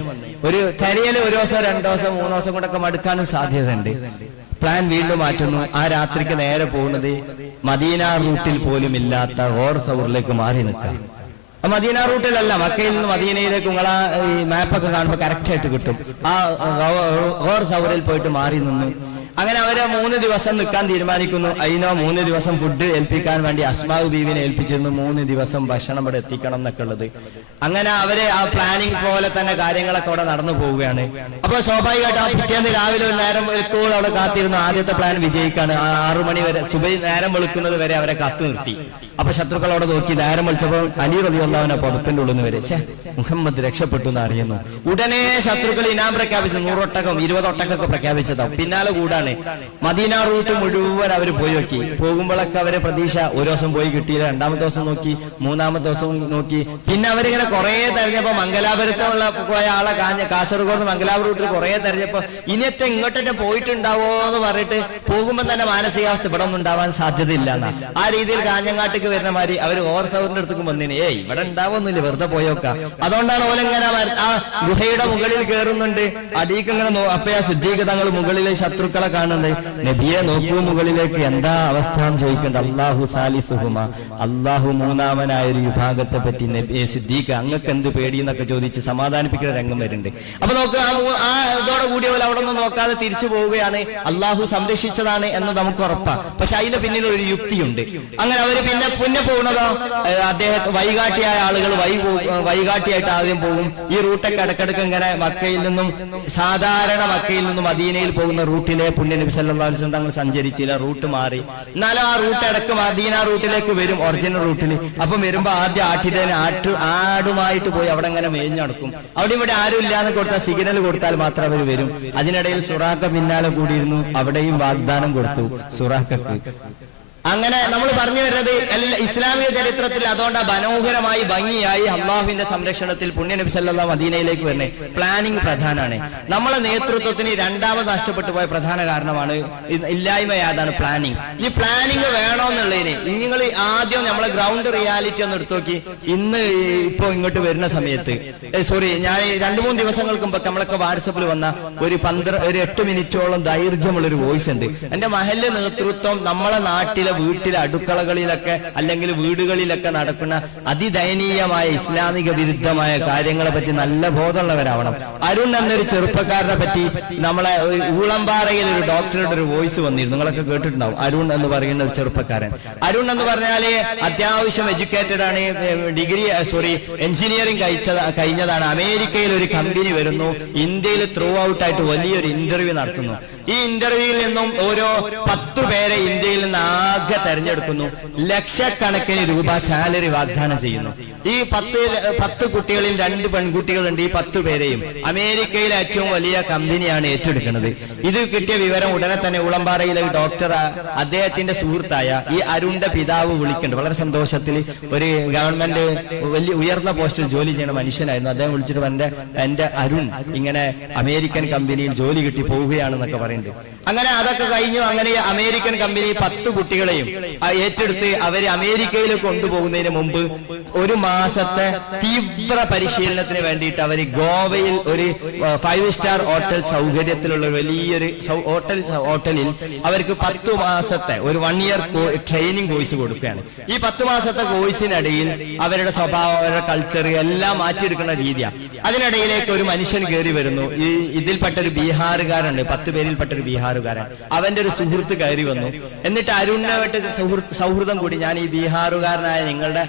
ഒരു തെരയല് 1 ദിവസം 2 ദിവസം 3 ദിവസം കൊണ്ടൊക്കെ മടുക്കാനും സാധ്യതയുണ്ട്. പ്ലാൻ വീണ്ടും മാറ്റുന്നു. ആ രാത്രിക്ക് നേരെ പോകുന്നത് മദീന റൂട്ടിൽ പോലും ഇല്ലാത്ത ഗോർ സൗറിലേക്ക് മാറി നിൽക്കാം. മദീന റൂട്ടിലല്ല, മക്കയിൽ നിന്ന് മദീനയിലേക്ക് നിങ്ങളാ ഈ മാപ്പൊക്കെ കാണുമ്പോൾ കറക്റ്റ് ആയിട്ട് കിട്ടും. ആ ഗോർ സൗറിൽ പോയിട്ട് മാറി നിന്നു. അങ്ങനെ അവര് 3 ദിവസം നിൽക്കാൻ തീരുമാനിക്കുന്നു. അതിനോ 3 ദിവസം ഫുഡ് ഏൽപ്പിക്കാൻ വേണ്ടി അസ്മാഉ ബീവിനെ ഏൽപ്പിച്ചിരുന്നു. 3 ദിവസം ഭക്ഷണം ഇവിടെ എത്തിക്കണം എന്നൊക്കെ ഉള്ളത്. അങ്ങനെ അവര് ആ പ്ലാനിങ് പോലെ തന്നെ കാര്യങ്ങളൊക്കെ അവിടെ നടന്നു പോവുകയാണ്. അപ്പൊ സ്വാഭാവികമായിട്ട് ആ പിറ്റേന്ന് രാവിലെ ഒരു നേരം വെളുക്കുമ്പോൾ അവിടെ കാത്തിരുന്നു. ആദ്യത്തെ പ്ലാൻ വിജയിക്കാണ്. 6 മണി വരെ സുബൈ നേരം വെളുക്കുന്നത് വരെ അവരെ കാത്തു നിർത്തി. അപ്പൊ ശത്രുക്കൾ അവിടെ നോക്കി. നേരം വിളിച്ചപ്പോൾ അലി റളിയല്ലാഹു അൻഹു പുതപ്പിന്റെ ഉള്ളിൽ നിന്ന് വരെ മുഹമ്മദ് രക്ഷപ്പെട്ടു എന്ന് അറിയുന്നു. ഉടനെ ശത്രുക്കൾ ഇനാം പ്രഖ്യാപിച്ചു. 100 ഒട്ടകം 20 ഒട്ടകൊക്കെ പ്രഖ്യാപിച്ചതാവും. പിന്നാലെ കൂടാണ്. മദീന റൂട്ട് മുഴുവൻ അവർ പോയി നോക്കി. പോകുമ്പോഴൊക്കെ അവരെ പ്രതീക്ഷ 1 ദിവസം പോയി കിട്ടിയില്ല. 2ാമത്തെ ദിവസം നോക്കി, 3ാമത്തെ ദിവസം നോക്കി. പിന്നെ അവരിങ്ങനെ കുറെ തെരഞ്ഞപ്പോ മംഗലാപുരത്തുള്ള പോയ ആളെ കാസർഗോഡ് മംഗലാപുരം റൂട്ടിൽ കുറെ തെരഞ്ഞപ്പോ ഇനിയൊറ്റ ഇങ്ങോട്ടെ പോയിട്ടുണ്ടാവോ എന്ന് പറഞ്ഞിട്ട് പോകുമ്പോ തന്നെ മാനസികാവസ്ഥ ഇവിടെ ഒന്നും ഉണ്ടാവാൻ സാധ്യതയില്ല എന്നാ. ആ രീതിയിൽ കാഞ്ഞങ്ങാട്ടേക്ക് വരുന്ന മാതിരി അവർ ഓർ സൗറിന്റെ അടുത്തേക്ക് വന്നിന്. ഇവിടെ ഉണ്ടാവൊന്നുമില്ല, വെറുതെ പോയോക്കാം. അതുകൊണ്ടാണ് ഓലെങ്ങനെ ആ ഗുഹയുടെ മുകളിൽ കയറുന്നുണ്ട്. അടിയിക്ക് ഇങ്ങനെ അപ്പയാ സിദ്ദീഖ് തങ്ങൾ മുകളിലെ ശത്രുക്കളെ കാണുന്നത്. നബിയെ നോക്കൂ മുകളിലേക്ക്, എന്താ അവസ്ഥ എന്ന് ചോദിക്കേണ്ട. അല്ലാഹു സാലിസുഹുമ, അല്ലാഹു മൂന്നാമനായ ഒരു വിഭാഗത്തെ പറ്റി നബിയെ സിദ്ദീഖ് അങ്ങക്ക് എന്ത് പേടി എന്നൊക്കെ ചോദിച്ച് സമാധാനിപ്പിക്കുന്ന രംഗം വരുന്നുണ്ട്. അപ്പൊ നോക്ക്, ആ ഇതോടെ കൂടിയ പോലെ അവിടെ ഒന്നും നോക്കാതെ തിരിച്ചു പോവുകയാണ്. അല്ലാഹു സംരക്ഷിച്ചതാണ് എന്ന് നമുക്ക് ഉറപ്പാണ്. പക്ഷെ അതിന്റെ പിന്നിൽ ഒരു യുക്തിയുണ്ട്. അങ്ങനെ അവര് പിന്നെ പോകുന്നതോ അദ്ദേഹത്തെ വൈകാട്ടിയായ ആളുകൾ വൈകാട്ടിയായിട്ട് ആദ്യം പോകും. ഈ റൂട്ടൊക്കെ ഇടക്കിടക്ക് ഇങ്ങനെ മക്കയിൽ നിന്നും സാധാരണ മക്കയിൽ നിന്നും മദീനയിൽ പോകുന്ന റൂട്ടിലെ പുണ്യ നബി സല്ലല്ലാഹു അലൈഹി വസല്ലം തങ്ങൾ സഞ്ചരിച്ചില്ല. റൂട്ട് മാറി. എന്നാലും ആ റൂട്ട് ഇടക്ക് മദീന റൂട്ടിലേക്ക് വരും, ഒറിജിനൽ റൂട്ടിൽ. അപ്പം വരുമ്പോ ആദ്യം ആടുമായിട്ട് പോയി അവിടെ ഇങ്ങനെ മേഞ്ഞു നടക്കും. അവിടെ ഇവിടെ ആരും ഇല്ലാന്ന് കൊടുത്താൽ, സിഗ്നൽ കൊടുത്താൽ മാത്രം അവർ വരും. അതിനിടയിൽ സുറാഖ പിന്നാലെ കൂടിയിരുന്നു. അവിടെയും വാഗ്ദാനം കൊടുത്തു സുറാഖക്ക്. അങ്ങനെ നമ്മൾ പറഞ്ഞു വരുന്നത് ഇസ്ലാമിക ചരിത്രത്തിൽ അതുകൊണ്ട് മനോഹരമായി ഭംഗിയായി അള്ളാഹുവിന്റെ സംരക്ഷണത്തിൽ പുണ്യ നബി സല്ലല്ലാഹു മദീനയിലേക്ക് വരുന്നത് പ്ലാനിങ് പ്രധാനമാണ്. നമ്മളെ നേതൃത്വത്തിന് 2ാമത് നഷ്ടപ്പെട്ടു പോയ പ്രധാന കാരണമാണ് ഇല്ലായ്മയാതാണ് പ്ലാനിങ്. ഈ പ്ലാനിങ് വേണമെന്നുള്ളതിന് നിങ്ങൾ ആദ്യം നമ്മളെ ഗ്രൗണ്ട് റിയാലിറ്റി ഒന്ന് എടുത്തു നോക്കി. ഇന്ന് ഇപ്പോ ഇങ്ങോട്ട് വരുന്ന സമയത്ത് ഞാൻ 2-3 ദിവസങ്ങൾക്ക് മുമ്പ് നമ്മളൊക്കെ വാട്സപ്പിൽ വന്ന ഒരു 8 മിനിറ്റോളം ദൈർഘ്യമുള്ള ഒരു വോയിസ് ഉണ്ട്. എന്റെ മഹല്ല് നേതൃത്വം നമ്മളെ നാട്ടിലെ വീട്ടിലെ അടുക്കളകളിലൊക്കെ അല്ലെങ്കിൽ വീടുകളിലൊക്കെ നടക്കുന്ന അതിദയനീയമായ ഇസ്ലാമിക വിരുദ്ധമായ കാര്യങ്ങളെ പറ്റി നല്ല ബോധമുള്ളവരാവണം. അരുൺ എന്നൊരു ചെറുപ്പക്കാരനെ പറ്റി നമ്മളെ ഊളമ്പാറയിൽ ഒരു ഡോക്ടറുടെ ഒരു വോയിസ് വന്നിരുന്നു. നിങ്ങളൊക്കെ കേട്ടിട്ടുണ്ടാവും. അരുൺ എന്ന് പറയുന്ന ഒരു ചെറുപ്പക്കാരൻ. അരുൺ എന്ന് പറഞ്ഞാല് അത്യാവശ്യം എഡ്യൂക്കേറ്റഡ് ആണ്. എഞ്ചിനീയറിംഗ് കഴിഞ്ഞതാണ്. അമേരിക്കയിൽ ഒരു കമ്പനി വരുന്നു. ഇന്ത്യയിൽ ത്രൂ ഔട്ട് ആയിട്ട് വലിയൊരു ഇന്റർവ്യൂ നടത്തുന്നു. ഈ ഇന്റർവ്യൂവിൽ നിന്നും ഓരോ 10 പേരെ ഇന്ത്യയിൽ നിന്ന് ആകെ തെരഞ്ഞെടുക്കുന്നു. ലക്ഷക്കണക്കിന് രൂപ സാലറി വാഗ്ദാനം ചെയ്യുന്നു. ഈ 10 കുട്ടികളിൽ 2 പെൺകുട്ടികളുണ്ട്. ഈ 10 പേരെയും അമേരിക്കയിലെ ഏറ്റവും വലിയ കമ്പനിയാണ് ഏറ്റെടുക്കുന്നത്. ഇത് കിട്ടിയ വിവരം ഉടനെ തന്നെ ഉളമ്പാറയിലെ ഡോക്ടർ അദ്ദേഹത്തിന്റെ സുഹൃത്തായ ഈ അരുണിന്റെ പിതാവ് വിളിക്കുന്നുണ്ട്. വളരെ സന്തോഷത്തിൽ ഒരു ഗവൺമെന്റ് വലിയ ഉയർന്ന പോസ്റ്റിൽ ജോലി ചെയ്യുന്ന മനുഷ്യനായിരുന്നു. അദ്ദേഹം വിളിച്ചിട്ട് എന്റെ അരുൺ ഇങ്ങനെ അമേരിക്കൻ കമ്പനിയിൽ ജോലി കിട്ടി പോവുകയാണെന്നൊക്കെ പറയുന്നുണ്ട്. അങ്ങനെ അതൊക്കെ കഴിഞ്ഞു. അങ്ങനെ അമേരിക്കൻ കമ്പനി 10 കുട്ടികളെയും ഏറ്റെടുത്ത് അവരെ അമേരിക്കയിൽ കൊണ്ടുപോകുന്നതിന് മുമ്പ് 1 മാസത്തെ തീവ്ര പരിശീലനത്തിന് വേണ്ടിയിട്ട് അവർ ഗോവയിൽ ഒരു 5 സ്റ്റാർ ഹോട്ടൽ സൗകര്യത്തിലുള്ള വലിയൊരു ഹോട്ടലിൽ അവർക്ക് 10 മാസത്തെ ഒരു 1 ഇയർ ട്രെയിനിങ് കോഴ്സ് കൊടുക്കുകയാണ്. ഈ 10 മാസത്തെ കോഴ്സിനിടയിൽ അവരുടെ സ്വഭാവം, അവരുടെ കൾച്ചർ എല്ലാം മാറ്റിയെടുക്കുന്ന രീതിയാണ്. അതിനിടയിലേക്ക് ഒരു മനുഷ്യൻ കയറി വരുന്നു. ഇതിൽപ്പെട്ട ഒരു ബീഹാറുകാരുണ്ട്. 10 പേരിൽപ്പെട്ട ഒരു ബീഹാറുകാരൻ. അവന്റെ ഒരു സുഹൃത്ത് കയറി വന്നു. എന്നിട്ട് അരുണിനെ ഇവനായിട്ട് സൗഹൃദം കൂടി. ഞാൻ ഈ ബീഹാറുകാരനായ നിങ്ങളുടെ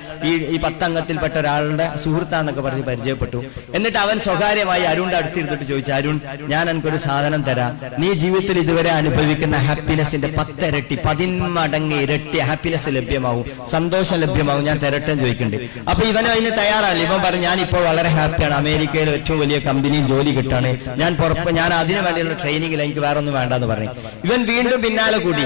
ഈ 10 അംഗത്തിൽപ്പെട്ട ഒരാളുടെ സുഹൃത്താന്നൊക്കെ പറഞ്ഞ് പരിചയപ്പെട്ടു. എന്നിട്ട് അവൻ സ്വകാര്യമായി അരുണിന്റെ അടുത്തിരുന്നിട്ട് ചോദിച്ചു, അരുൺ, ഞാൻ എനിക്കൊരു സാധനം തരാം, നീ ജീവിതത്തിൽ ഇതുവരെ അനുഭവിക്കുന്ന ഹാപ്പിനെസിന്റെ 10 ഇരട്ടി 10 മടങ്ങ് ഇരട്ടി ഹാപ്പിനെസ് ലഭ്യമാവും, സന്തോഷം ലഭ്യമാവും, ഞാൻ തരട്ടെ ചോദിക്കുന്നുണ്ട്. അപ്പൊ ഇവനും അതിന് തയ്യാറല്ല. ഇവൻ പറഞ്ഞു, ഞാൻ ഇപ്പോൾ വളരെ ഹാപ്പിയാണ്, അമേരിക്കയിലെ ഏറ്റവും വലിയ കമ്പനിയിൽ ജോലി കിട്ടാണ്, ഞാൻ അതിനു വേണ്ടിയുള്ള ട്രെയിനിങ്ങിൽ, എനിക്ക് വേറെ ഒന്നും വേണ്ടെന്ന് പറഞ്ഞു. ഇവൻ വീണ്ടും പിന്നാലെ കൂടി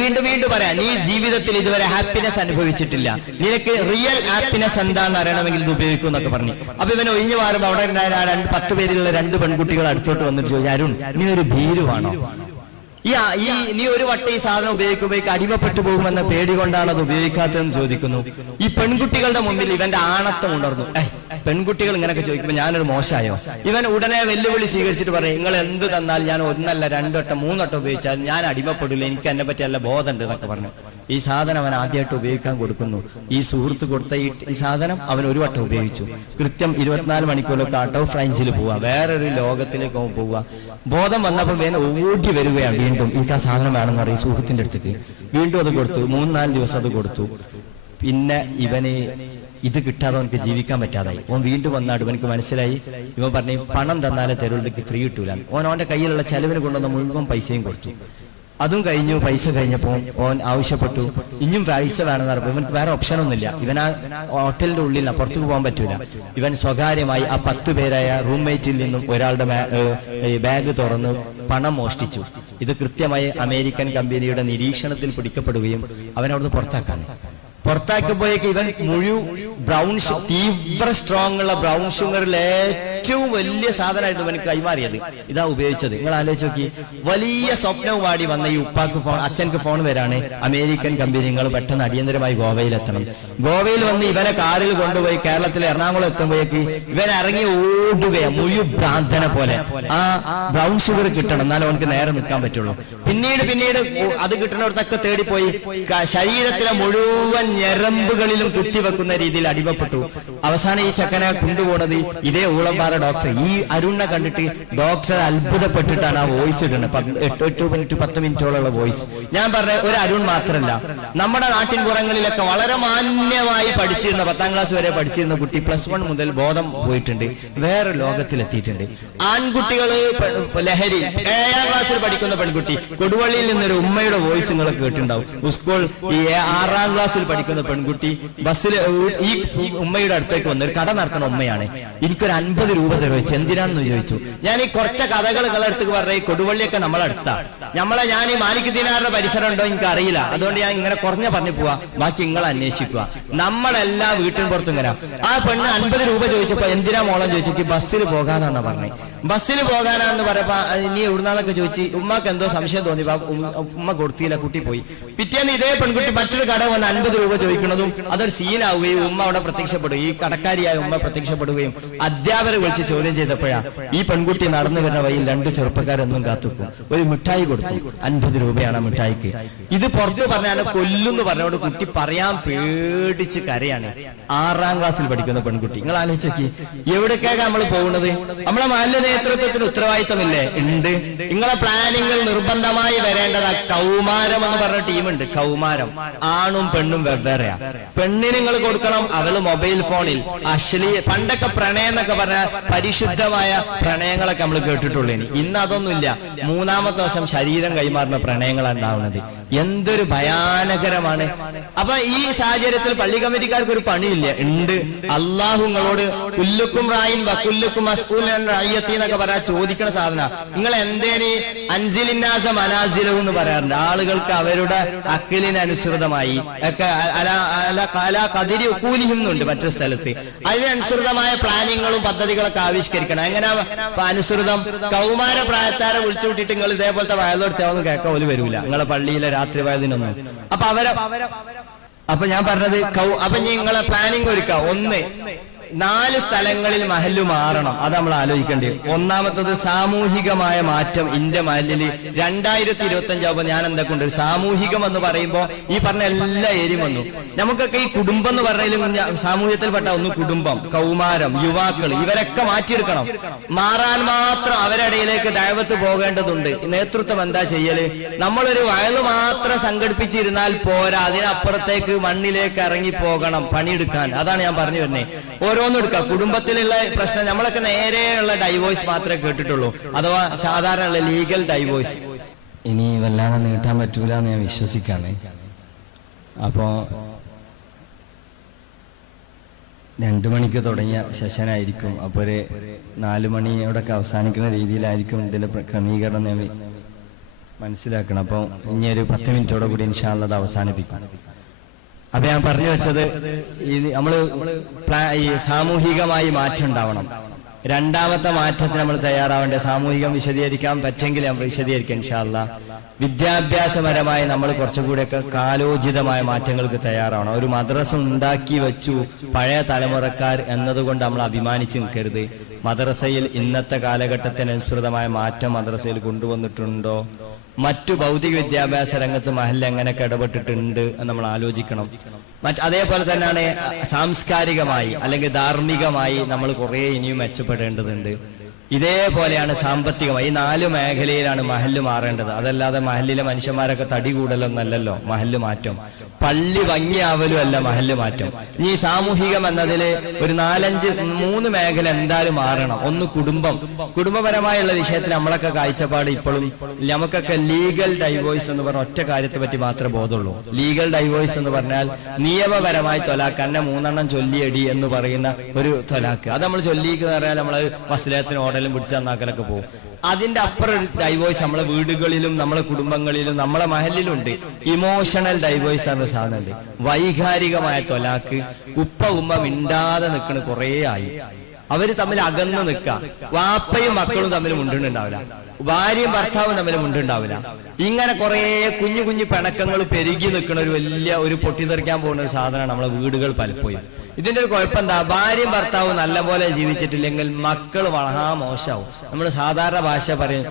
വീണ്ടും പറയാം, നീ ജീവിതത്തിൽ ഇതുവരെ ഹാപ്പിനെസ് അനുഭവിച്ചിട്ടില്ല, നിനക്ക് റിയൽ ഹാപ്പിനെസ് എന്താണെന്ന് അറിയണമെങ്കിൽ ഇത് ഉപയോഗിക്കും എന്നൊക്കെ പറഞ്ഞു. അപ്പൊ ഇവൻ ഒഴിഞ്ഞു മാറുമ്പോൾ അവിടെ 10 പേരിലുള്ള 2 പെൺകുട്ടികൾ അടുത്തോട്ട് വന്നിട്ട് ചോദിച്ചു, അരുൺ, നീ ഒരു ഭീരുവാണോ? നീ ഒരു വട്ടം ഈ സാധനം ഉപയോഗിക്കുമ്പോഴേക്ക് അടിമപ്പെട്ടു പോകുമെന്ന പേടി കൊണ്ടാണ് അത് ഉപയോഗിക്കാത്തതെന്ന് ചോദിക്കുന്നു. ഈ പെൺകുട്ടികളുടെ മുമ്പിൽ ഇവന്റെ ആണത്തം ഉണർന്നു. പെൺകുട്ടികൾ ഇങ്ങനെയൊക്കെ ചോദിക്കുമ്പോൾ ഞാനൊരു മോശമായോ? ഇവൻ ഉടനെ വെല്ലുവിളി സ്വീകരിച്ചിട്ട് പറയും, നിങ്ങൾ എന്ത് തന്നാൽ ഞാൻ 1 അല്ല 2 വട്ടം 3 വട്ടം ഉപയോഗിച്ചാൽ ഞാൻ അടിമപ്പെടില്ല, എനിക്ക് എന്നെ പറ്റി നല്ല ബോധമുണ്ട് എന്നൊക്കെ പറഞ്ഞു. ഈ സാധനം അവൻ ആദ്യമായിട്ട് ഉപയോഗിക്കാൻ കൊടുക്കുന്നു. ഈ സുഹൃത്ത് കൊടുത്ത ഈ സാധനം അവൻ 1 വട്ടം ഉപയോഗിച്ചു. കൃത്യം 24 മണിക്കൂറൊക്കെ ഔട്ട് ഓഫ് റേഞ്ചിൽ പോവുക, വേറൊരു ലോകത്തിലേക്ക് അവൻ പോവുക. ബോധം വന്നപ്പോൾ വേഗം ഓടി വരികയാണ്. വീണ്ടും എനിക്ക് ആ സാധനം വേണമെന്ന് പറയും സുഹൃത്തിന്റെ അടുത്തേക്ക്. വീണ്ടും അത് കൊടുത്തു. 3-4 ദിവസം അത് കൊടുത്തു. പിന്നെ ഇവന് ഇത് കിട്ടാതെ അവനക്ക് ജീവിക്കാൻ പറ്റാതായി. ഓൻ വീണ്ടും വന്നാട് ഇവനക്ക് മനസ്സിലായി. ഇവൻ പറഞ്ഞു, പണം തന്നാലേ തരുള്ളക്ക് ഫ്രീ കിട്ടൂല. അവന്റെ കയ്യിലുള്ള ചെലവിന് കൊണ്ടുവന്ന മുഴുവൻ പൈസയും കൊടുത്തു. അതും കഴിഞ്ഞു. പൈസ കഴിഞ്ഞപ്പോൾ ഓൻ ആവശ്യപ്പെട്ടു, ഇനിയും പൈസ വേണമെന്ന് പറഞ്ഞപ്പോൾ ഇവൻ വേറെ ഓപ്ഷൻ ഒന്നുമില്ല. ഇവൻ ആ ഹോട്ടലിന്റെ ഉള്ളിൽ പുറത്തേക്ക് പോകാൻ പറ്റൂല. ഇവൻ സ്വകാര്യമായി ആ 10 പേരായ റൂംമേറ്റിൽ നിന്നും ഒരാളുടെ ബാഗ് തുറന്ന് പണം മോഷ്ടിച്ചു. ഇത് കൃത്യമായി അമേരിക്കൻ കമ്പനിയുടെ നിരീക്ഷണത്തിൽ പിടിക്കപ്പെടുകയും അവൻ അവിടുന്ന് പുറത്താക്കുമ്പോഴേക്ക് ഇവൻ ബ്രൗൺ തീവ്ര സ്ട്രോങ് ഉള്ള ബ്രൗൺ ഷുഗറിൽ ഏറ്റവും വലിയ സാധനമായിരുന്നു ഇവന് കൈമാറിയത്. ഇതാ ഉപയോഗിച്ചത്. നിങ്ങൾ ആലോചിച്ച് നോക്കി. വലിയ സ്വപ്നവുമാടി വന്ന ഈ ഉപ്പാക്ക് അച്ഛനക്ക് ഫോൺ വരാണ്, അമേരിക്കൻ കമ്പനി, നിങ്ങൾ പെട്ടെന്ന് അടിയന്തരമായി ഗോവയിലെത്തണം. ഗോവയിൽ വന്ന് ഇവനെ കാറിൽ കൊണ്ടുപോയി കേരളത്തിലെ എറണാകുളം എത്തുമ്പോഴേക്ക് ഇവൻ ഇറങ്ങി ഓടുകയാണ് ഭ്രാന്തനെ പോലെ. ആ ബ്രൗൺ ഷുഗർ കിട്ടണം, എന്നാലും അവനക്ക് നേരെ നിൽക്കാൻ പറ്റുള്ളൂ. പിന്നീട് അത് കിട്ടുന്നിടത്തൊക്കെ തേടിപ്പോയി ശരീരത്തിലെ മുഴുവൻ ഞരമ്പുകളിലും കുത്തിവെക്കുന്ന രീതിയിൽ അടിമപ്പെട്ടു. അവസാനം ഈ ചക്കനെ കൊണ്ടുപോകുന്നത് ഇതേ ഊളംപാറ ഡോക്ടർ. ഈ അരുണിനെ കണ്ടിട്ട് ഡോക്ടർ അത്ഭുതപ്പെട്ടിട്ടാണ് ആ വോയിസ് ഇടുന്നത്. 8 മിനിറ്റ് 10 മിനിറ്റോളമുള്ള വോയിസ്. ഞാൻ പറഞ്ഞ ഒരു അരുൺ മാത്രമല്ല, നമ്മുടെ നാട്ടിൻ പുറങ്ങളിലൊക്കെ വളരെ മാന്യമായി പഠിച്ചിരുന്ന 10ാം ക്ലാസ് വരെ പഠിച്ചിരുന്ന കുട്ടി +1 മുതൽ ബോധം പോയിട്ടുണ്ട്, വേറെ ലോകത്തിലെത്തിയിട്ടുണ്ട്. ആൺകുട്ടികള് ലഹരി. 7ാം ക്ലാസ്സിൽ പഠിക്കുന്ന പെൺകുട്ടി, കൊടുവള്ളിയിൽ നിന്നൊരു ഉമ്മയുടെ വോയിസ് നിങ്ങൾ കേട്ടിട്ടുണ്ടാവും. സ്കൂൾ ഈ 6ാം ക്ലാസ്സിൽ പഠിക്കുന്ന പെൺകുട്ടി ബസ്സിൽ ഈ ഉമ്മയുടെ അടുത്തേക്ക് വന്ന് ഒരു കട നടത്തുന്ന ഉമ്മയാണ്. എനിക്കൊരു 50 രൂപ തരുമോ, എന്തിനാണെന്ന് ചോദിച്ചു. ഞാൻ ഈ കുറച്ച് കഥകൾ നിങ്ങളടുത്തേക്ക് പറഞ്ഞ ഈ കൊടുവള്ളിയൊക്കെ നമ്മളടുത്താ. ഞാൻ ഈ മാലിക് ദിനാറിന്റെ പരിസരം ഉണ്ടോ എനിക്ക് അറിയില്ല, അതുകൊണ്ട് ഞാൻ ഇങ്ങനെ കുറഞ്ഞ പറഞ്ഞു പോവാ, ബാക്കി നിങ്ങൾ അന്വേഷിക്കുക. നമ്മളെല്ലാം വീട്ടിന് പുറത്തും വരാം. ആ പെണ്ണ് 50 രൂപ ചോദിച്ചപ്പോ എന്തിനാ മോളം ചോദിച്ചു, ബസ്സിൽ പോകാനാണ് പറഞ്ഞത്. ബസ്സിൽ പോകാനാണെന്ന് പറയപ്പോ നീ എവിടുന്നാന്നൊക്കെ ചോദിച്ചു. ഉമ്മക്ക് എന്തോ സംശയം തോന്നി, ഉമ്മ കൊടുത്തില്ല, കുട്ടി പോയി. പിറ്റേന്ന് ഇതേ പെൺകുട്ടി മറ്റൊരു കട വന്ന് 50 രൂപ ചോദിക്കുന്നതും അതൊരു സീനാവുകയും ഉമ്മ അവിടെ പ്രത്യക്ഷപ്പെടുകയും ഈ കടക്കാരിയായ ഉമ്മ പ്രത്യക്ഷപ്പെടുകയും അധ്യാപകരെ വിളിച്ച് ചോദ്യം ചെയ്തപ്പോഴാ ഈ പെൺകുട്ടി നടന്നു വരുന്ന വഴിയിൽ 2 ചെറുപ്പക്കാരൊന്നും കാത്തുക്കും ഒരു മിഠായി കൊടുക്കും. 50 രൂപയാണ് മിഠായിക്ക്. ഇത് പുറത്ത് പറഞ്ഞാൽ കൊല്ലുന്ന് പറഞ്ഞോട് കുട്ടി പറയാൻ പേടിച്ച് കരയാണ്. 6ാം ക്ലാസ്സിൽ പഠിക്കുന്ന പെൺകുട്ടി. നിങ്ങൾ ആലോചിച്ചേക്ക്, എവിടേക്കാണ് നമ്മൾ പോകുന്നത്? നമ്മളെ മാലിന്യ നേതൃത്വത്തിന് ഉത്തരവാദിത്തമില്ലേ? ഉണ്ട്. നിങ്ങളെ പ്ലാനിങ്ങിൽ നിർബന്ധമായി വരേണ്ടത് കൗമാരം എന്ന് പറഞ്ഞ ടീമുണ്ട്. കൗമാരം ആണും പെണ്ണും വെവ്വേറെയാ. പെണ്ണിന് നിങ്ങൾ കൊടുക്കണം, അവള് മൊബൈൽ ഫോണിൽ പണ്ടൊക്കെ പ്രണയം എന്നൊക്കെ പറഞ്ഞ പരിശുദ്ധമായ പ്രണയങ്ങളൊക്കെ നമ്മൾ കേട്ടിട്ടുള്ളൂ. ഇന്ന് അതൊന്നുമില്ല. 3ാമത്തെ ദിവസം ശരീരം കൈമാറുന്ന പ്രണയങ്ങളാണ് ഉണ്ടാവുന്നത്. എന്തൊരു ഭയാനകരമാണ്. അപ്പൊ ഈ സാഹചര്യത്തിൽ പള്ളി കമ്മിറ്റിക്കാർക്ക് ഒരു പണിയില്ല. ഉണ്ട്. അള്ളാഹു നിങ്ങളോട് കുല്ലുക്കും റായിൻ വകുല്ലുക്കും മസ്ഊലൻ റഅയ്യത്തി എന്നൊക്കെ പറയാൻ ചോദിക്കണ സാധന. നിങ്ങൾ എന്തേനി അൻസിലിന്നാസ മനാസിലഹു എന്ന് പറയാറുണ്ട്. ആളുകൾക്ക് അവരുടെ അക്കലിനനുസൃതമായി ഒക്കെ കതിരി ഉക്കൂലിഹിം എന്നുണ്ട് മറ്റൊരു സ്ഥലത്ത്. അതിനനുസൃതമായ പ്ലാനിങ്ങുകളും പദ്ധതികളൊക്കെ ആവിഷ്കരിക്കണം. എങ്ങനെ അനുസൃതം? കൗമാര പ്രായത്താരെ വിളിച്ചു വിട്ടിട്ട് നിങ്ങൾ ഇതേപോലത്തെ വയലോടുത്താവൊന്നും കേൾക്കാൻ പോലും വരൂല, നിങ്ങളെ പള്ളിയിലെ രാത്രി വയതിനൊന്നും. അപ്പൊ ഞാൻ പറഞ്ഞത് അപ്പൊ നിങ്ങളെ പ്ലാനിങ് ഒരുക്കാം. 1 4 സ്ഥലങ്ങളിൽ മഹല്ല് മാറണം. അത് നമ്മൾ ആലോചിക്കേണ്ടി. ഒന്നാമത്തത് സാമൂഹികമായ മാറ്റം. ഇന്ത്യ മഹല്ലിൽ 2025 ആകുമ്പോൾ ഞാൻ എന്തൊക്കെ ഉണ്ട് സാമൂഹികം എന്ന് പറയുമ്പോൾ ഈ പറഞ്ഞ എല്ലാ ഏരിയയും വന്നു. നമുക്കൊക്കെ ഈ കുടുംബം എന്ന് പറഞ്ഞാലും സാമൂഹ്യത്തിൽപ്പെട്ട ഒന്ന് കുടുംബം, കൗമാരം, യുവാക്കൾ ഇവരൊക്കെ മാറ്റിയെടുക്കണം. മാറാൻ മാത്രം അവരിടയിലേക്ക് ദഅവത്ത് പോകേണ്ടതുണ്ട്. നേതൃത്വം എന്താ ചെയ്യല്? നമ്മളൊരു വയല് മാത്രം സംഘടിപ്പിച്ചിരുന്നാൽ പോരാ, അതിനപ്പുറത്തേക്ക് മണ്ണിലേക്ക് ഇറങ്ങി പോകണം പണിയെടുക്കാൻ. അതാണ് ഞാൻ പറഞ്ഞു വരുന്നത്. ഓരോന്നും എടുക്കുക. കുടുംബത്തിലുള്ള പ്രശ്നം നമ്മളൊക്കെ നേരെയുള്ള ഡൈവോഴ്സ് മാത്രമേ കേട്ടിട്ടുള്ളൂ, അഥവാ സാധാരണ ലീഗൽ ഡൈവോഴ്സ്. ഇനി വല്ലാതെ നീട്ടാൻ പറ്റൂല എന്ന് ഞാൻ വിശ്വസിക്കാണ്. അപ്പോ 2 മണിക്ക് തുടങ്ങിയ സെഷനായിരിക്കും. അപ്പോൾ ഒരു 4 മണിയോടൊക്കെ അവസാനിക്കുന്ന രീതിയിലായിരിക്കും ഇതിന്റെ ക്രമീകരണം ഞാൻ മനസ്സിലാക്കണം. അപ്പോൾ ഇനി ഒരു 10 മിനിറ്റോടെ കൂടി ഇൻഷാ അല്ലാഹ് അത് അവസാനിപ്പിക്കും. അപ്പൊ ഞാൻ പറഞ്ഞു വെച്ചത് നമ്മള് ഈ സാമൂഹികമായി മാറ്റം ഉണ്ടാവണം. രണ്ടാമത്തെ മാറ്റത്തിന് നമ്മൾ തയ്യാറാവേണ്ടത് സാമൂഹികം വിശദീകരിക്കാൻ പറ്റെങ്കിൽ നമ്മൾ വിശദീകരിക്കാം ഇൻഷാ അല്ലാഹ്. വിദ്യാഭ്യാസപരമായി നമ്മൾ കുറച്ചുകൂടെയൊക്കെ കാലോചിതമായ മാറ്റങ്ങൾക്ക് തയ്യാറാവണം. ഒരു മദ്രസ ഉണ്ടാക്കി വെച്ചു പഴയ തലമുറക്കാർ എന്നതുകൊണ്ട് നമ്മൾ അഭിമാനിച്ച് നിൽക്കരുത്. മദ്രസയിൽ ഇന്നത്തെ കാലഘട്ടത്തിനനുസൃതമായ മാറ്റം മദ്രസയിൽ കൊണ്ടുവന്നിട്ടുണ്ടോ? മറ്റു ഭൗതിക വിദ്യാഭ്യാസ രംഗത്ത് മഹല്ല് എങ്ങനെയൊക്കെ ഇടപെട്ടിട്ടുണ്ട് എന്ന് നമ്മൾ ആലോചിക്കണം. അതേപോലെ തന്നെയാണ് സാംസ്കാരികമായി അല്ലെങ്കിൽ ധാർമ്മികമായി നമ്മൾ കുറെ ഇനിയും മെച്ചപ്പെടേണ്ടതുണ്ട്. ഇതേപോലെയാണ് സാമ്പത്തികമായി. ഈ 4 മേഖലയിലാണ് മഹല്ല് മാറേണ്ടത്. അതല്ലാതെ മഹല്ലിലെ മനുഷ്യന്മാരൊക്കെ തടി കൂടലൊന്നല്ലല്ലോ മഹല്ല് മാറ്റം. പള്ളി ഭംഗിയാവലും അല്ല മഹല്ല് മാറ്റം. ഇനി സാമൂഹികം എന്നതില് ഒരു 3 മേഖല എന്തായാലും മാറണം. ഒന്ന് കുടുംബം. കുടുംബപരമായുള്ള വിഷയത്തിൽ നമ്മളൊക്കെ കാഴ്ചപ്പാട് ഇപ്പോഴും നമുക്കൊക്കെ ലീഗൽ ഡൈവോഴ്സ് എന്ന് പറഞ്ഞ ഒറ്റ കാര്യത്തെ പറ്റി മാത്രമേ ബോധമുള്ളൂ. ലീഗൽ ഡൈവോഴ്സ് എന്ന് പറഞ്ഞാൽ നിയമപരമായി തൊലാക്ക്, എന്നെ 3 എണ്ണം ചൊല്ലിയടി എന്ന് പറയുന്ന ഒരു തൊലാക്ക്. അത് നമ്മൾ ചൊല്ലിയെന്ന് പറഞ്ഞാൽ നമ്മൾ മസ്ലഹത്തിന് ഓടലും പിടിച്ചു തന്നാക്കലൊക്കെ പോകും. അതിന്റെ അപ്പുറം ഒരു ഡൈവോഴ്സ് നമ്മളെ വീടുകളിലും നമ്മളെ കുടുംബങ്ങളിലും നമ്മളെ മഹലിലുണ്ട്. ഇമോഷണൽ ഡൈവോഴ്സ് എന്ന സാധനമുണ്ട്. വൈകാരികമായ തൊലാക്ക്. ഉമ്മ മിണ്ടാതെ നിൽക്കണ കുറേ ആയി. അവര് തമ്മിൽ അകന്ന് നിൽക്കുക. വാപ്പയും മക്കളും തമ്മിൽ മുണ്ടുണ്ടാവില്ല, ഭാര്യയും ഭർത്താവും തമ്മിൽ മുണ്ടുണ്ടാവില്ല. ഇങ്ങനെ കുറെ കുഞ്ഞു കുഞ്ഞു പിണക്കങ്ങൾ പെരുകി നിൽക്കുന്ന ഒരു പൊട്ടിത്തെറിക്കാൻ പോകുന്ന ഒരു സാധനമാണ് നമ്മളെ വീടുകൾ പലപ്പോഴും. ഇതിന്റെ ഒരു കുഴപ്പം എന്താ? ഭാര്യയും ഭർത്താവും നല്ലപോലെ ജീവിച്ചിട്ടില്ലെങ്കിൽ മക്കൾ വളരെ മോശമാവും. നമ്മൾ സാധാരണ ഭാഷ പറയും,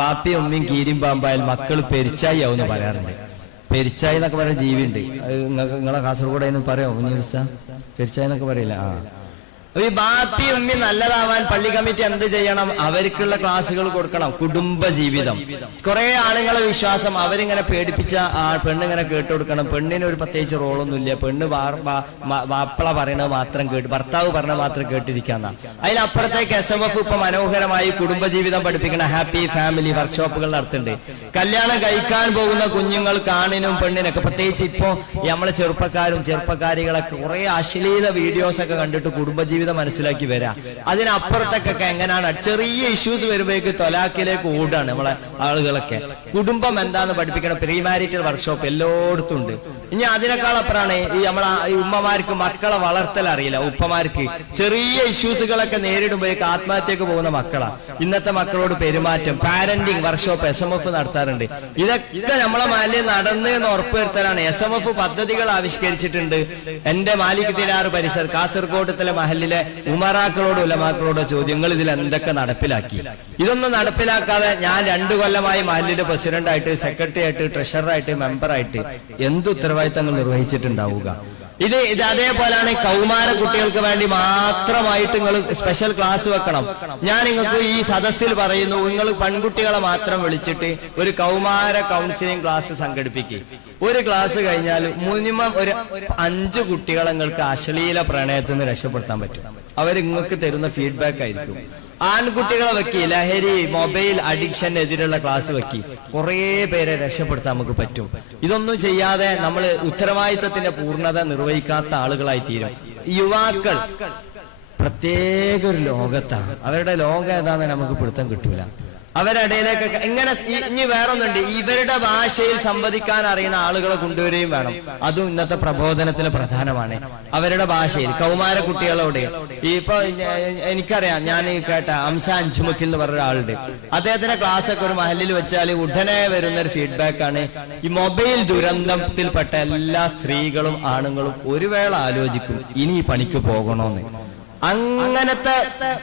വാപ്പിയും ഉമ്മയും കീരിയും പാമ്പായാൽ മക്കൾ പെരിച്ചായി ആവും എന്ന് പറയാറുണ്ട്. പെരിച്ചായി എന്നൊക്കെ പറയുന്ന ജീവിയുണ്ട്. നിങ്ങളെ കാസർഗോഡ് പറയോ പെരിച്ചായി എന്നൊക്കെ പറയില്ല. ഈ ബാപ്പി ഉമ്മി നല്ലതാവാൻ പള്ളി കമ്മിറ്റി എന്ത് ചെയ്യണം? അവർക്കുള്ള ക്ലാസ്സുകൾ കൊടുക്കണം. കുടുംബ ജീവിതം. കുറെ ആളുകളെ വിശ്വാസം അവരിങ്ങനെ പേടിപ്പിച്ച പെണ്ണിങ്ങനെ കേട്ടുകൊടുക്കണം. പെണ്ണിന് ഒരു പ്രത്യേകിച്ച് റോളൊന്നുമില്ല. പെണ്ണ് മാപ്പിള പറയണത് മാത്രം കേട്ട്, ഭർത്താവ് പറഞ്ഞത് മാത്രം കേട്ടിരിക്കാന്ന. അതിനപ്പുറത്തേക്ക് SMF ഇപ്പൊ മനോഹരമായി കുടുംബജീവിതം പഠിപ്പിക്കുന്ന ഹാപ്പി ഫാമിലി വർക്ക്ഷോപ്പുകൾ നടത്തുന്നുണ്ട്. കല്യാണം കഴിക്കാൻ പോകുന്ന കുഞ്ഞുങ്ങൾക്ക് ആണിനും പെണ്ണിനൊക്കെ, പ്രത്യേകിച്ച് ഇപ്പോ നമ്മളെ ചെറുപ്പക്കാരികളൊക്കെ കുറെ അശ്ലീല വീഡിയോസ് ഒക്കെ കണ്ടിട്ട് കുടുംബജീവിതം മനസ്സിലാക്കി വരാം. അതിനപ്പുറത്തേക്കൊക്കെ എങ്ങനെയാണ് ചെറിയ ഇഷ്യൂസ് വരുമ്പോഴേക്ക് തൊലാക്കിലേക്ക് ഓടാണ് നമ്മളെ ആളുകളൊക്കെ. കുടുംബം എന്താന്ന് പഠിപ്പിക്കണം. പ്രീമാരിറ്റൽ വർക്ക്ഷോപ്പ് എല്ലായിടത്തും ഉണ്ട്. ഇനി അതിനേക്കാൾ അപ്പുറമാണ് ഈ നമ്മളെ ഉമ്മമാർക്ക് മക്കളെ വളർത്തൽ അറിയില്ല. ഉപ്പമാർക്ക് ചെറിയ ഇഷ്യൂസുകളൊക്കെ നേരിടുമ്പോഴേക്ക് ആത്മഹത്യക്ക് പോകുന്ന മക്കളാ. ഇന്നത്തെ മക്കളോട് പെരുമാറ്റം പാരന്റിങ് വർക്ക്ഷോപ്പ് SMF നടത്താറുണ്ട്. ഇതൊക്കെ നമ്മളെ മഹല്ലിൽ നടന്ന് എന്ന് ഉറപ്പുവരുത്തലാണ്. SMF പദ്ധതികൾ ആവിഷ്കരിച്ചിട്ടുണ്ട്. എന്റെ മാലിക് ദിനാർ പരിസർ കാസർഗോഡത്തിലെ മഹല്ലിലെ ഉമറാക്കളോട് ഉലമാക്കളോട് ചോദ്യങ്ങൾ ഇതിൽ എന്തൊക്കെ നടപ്പിലാക്കി? ഇതൊന്നും നടപ്പിലാക്കാതെ ഞാൻ 2 കൊല്ലമായി മഹല്ലിന്റെ പ്രസിഡന്റായിട്ട്, സെക്രട്ടറി ആയിട്ട്, ട്രഷററായിട്ട്, മെമ്പറായിട്ട് എന്ത് ഉത്തരവാദിത്തങ്ങൾ നിർവഹിച്ചിട്ടുണ്ടാവുക? ഇത് അതേപോലെയാണ്. കൗമാര കുട്ടികൾക്ക് വേണ്ടി മാത്രമായിട്ട് നിങ്ങൾ സ്പെഷ്യൽ ക്ലാസ് വെക്കണം. ഞാൻ നിങ്ങൾക്ക് ഈ സദസ്സിൽ പറയുന്നു, നിങ്ങൾ പെൺകുട്ടികളെ മാത്രം വിളിച്ചിട്ട് ഒരു കൗമാര കൗൺസിലിംഗ് ക്ലാസ് സംഘടിപ്പിക്കുക. ഒരു ക്ലാസ് കഴിഞ്ഞാൽ മിനിമം ഒരു 5 കുട്ടികളെ നിങ്ങൾക്ക് അശ്ലീല പ്രണയത്തിൽ നിന്ന് രക്ഷപ്പെടുത്താൻ പറ്റും. അവർ നിങ്ങൾക്ക് തരുന്ന ഫീഡ്ബാക്ക് ആയിരിക്കും. ആൺകുട്ടികളെ വെക്കി ലഹരി മൊബൈൽ അഡിക്ഷനെതിരെയുള്ള ക്ലാസ് വെക്കി കുറെ പേരെ രക്ഷപ്പെടുത്താൻ നമുക്ക് പറ്റും. ഇതൊന്നും ചെയ്യാതെ നമ്മൾ ഉത്തരവാദിത്തത്തിന്റെ പൂർണ്ണത നിർവഹിക്കാത്ത ആളുകളായി തീരും. യുവാക്കൾ പ്രത്യേക ഒരു ലോകത്താണ്. അവരുടെ ലോകം ഏതാന്ന് നമുക്ക് പിടുത്തം കിട്ടൂല. അവരിടയിലേക്കൊക്കെ ഇങ്ങനെ ഇനി വേറൊന്നുണ്ട്. ഇവരുടെ ഭാഷയിൽ സംവദിക്കാൻ അറിയുന്ന ആളുകളെ കൊണ്ടുവരികയും വേണം. അതും ഇന്നത്തെ പ്രബോധനത്തിൽ പ്രധാനമാണ്. അവരുടെ ഭാഷയിൽ കൗമാര കുട്ടികളോട് ഇപ്പൊ എനിക്കറിയാം, ഞാൻ കേട്ട അംസ അഞ്ചുമുക്കിൽ എന്ന് പറഞ്ഞ ഒരാളുണ്ട്. അദ്ദേഹത്തിന്റെ ക്ലാസ് ഒക്കെ ഒരു മഹല്ലിൽ വെച്ചാൽ ഉടനെ വരുന്ന ഒരു ഫീഡ്ബാക്ക് ആണ്, ഈ മൊബൈൽ ദുരന്തത്തിൽപ്പെട്ട എല്ലാ സ്ത്രീകളും ആണുങ്ങളും ഒരു വേള ആലോചിക്കും ഇനി ഈ പണിക്ക് പോകണോന്ന്. അങ്ങനത്തെ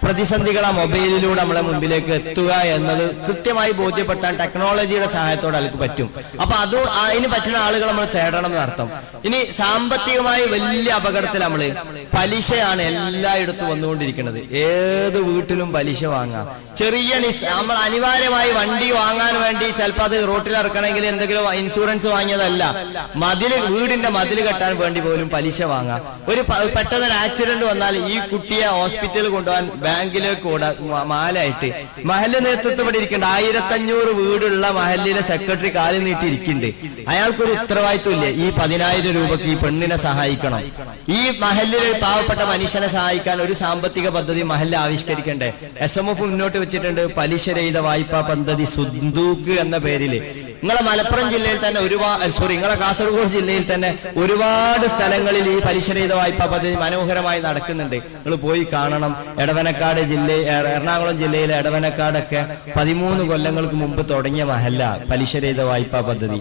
പ്രതിസന്ധികൾ ആ മൊബൈലിലൂടെ നമ്മളെ മുമ്പിലേക്ക് എത്തുക എന്നത് കൃത്യമായി ബോധ്യപ്പെടുത്താൻ ടെക്നോളജിയുടെ സഹായത്തോടെ അവർക്ക് പറ്റും. അപ്പൊ അതിന് പറ്റുന്ന ആളുകൾ നമ്മൾ തേടണം എന്നർത്ഥം. ഇനി സാമ്പത്തികമായി വലിയ അപകടത്തിൽ നമ്മള് പലിശയാണ് എല്ലായിടത്തും വന്നുകൊണ്ടിരിക്കുന്നത്. ഏത് വീട്ടിലും പലിശ വാങ്ങാം. ചെറിയ നമ്മൾ അനിവാര്യമായി വണ്ടി വാങ്ങാൻ വേണ്ടി ചിലപ്പോൾ അത് റോട്ടിൽ ഇറക്കണമെങ്കിൽ എന്തെങ്കിലും ഇൻഷുറൻസ് വാങ്ങിയതല്ല, വീടിന്റെ മതിൽ കെട്ടാൻ വേണ്ടി പോലും പലിശ വാങ്ങാം. ഒരു പെട്ടെന്നൊരു ആക്സിഡന്റ് വന്നാൽ ഈ കുട്ടിയെ ഹോസ്പിറ്റലിൽ കൊണ്ടുപോകാൻ ബാങ്കിലേക്ക് മാലായിട്ട് മഹല്ല് നേതൃത്വം ഇവിടെ ഇരിക്കുന്നുണ്ട്. 1500 വീടുള്ള മഹല്ലിലെ സെക്രട്ടറി കാല് നീട്ടിയിരിക്കുന്നുണ്ട്. അയാൾക്കൊരു ഉത്തരവാദിത്വം ഇല്ലേ? ഈ 10,000 രൂപക്ക് ഈ പെണ്ണിനെ സഹായിക്കണം. ഈ മഹല്ലിലെ പാവപ്പെട്ട മനുഷ്യനെ സഹായിക്കാൻ ഒരു സാമ്പത്തിക പദ്ധതി മഹല്ല് ആവിഷ്കരിക്കണ്ടേ? SMF മുന്നോട്ട് വെച്ചിട്ടുണ്ട് പലിശരഹിത വായ്പാ പദ്ധതി സുന്ദൂക്ക് എന്ന പേരില്. നിങ്ങളെ മലപ്പുറം ജില്ലയിൽ തന്നെ നിങ്ങളെ കാസർഗോഡ് ജില്ലയിൽ തന്നെ ഒരുപാട് സ്ഥലങ്ങളിൽ ഈ പലിശരഹിത വായ്പാ പദ്ധതി മനോഹരമായി നടക്കുന്നുണ്ട്. നിങ്ങൾ പോയി കാണണം. എടവനക്കാട് എറണാകുളം ജില്ലയിലെ എടവനക്കാടൊക്കെ 13 കൊല്ലങ്ങൾക്ക് മുമ്പ് തുടങ്ങിയ മഹല്ല പലിശരഹിത വായ്പാ പദ്ധതി.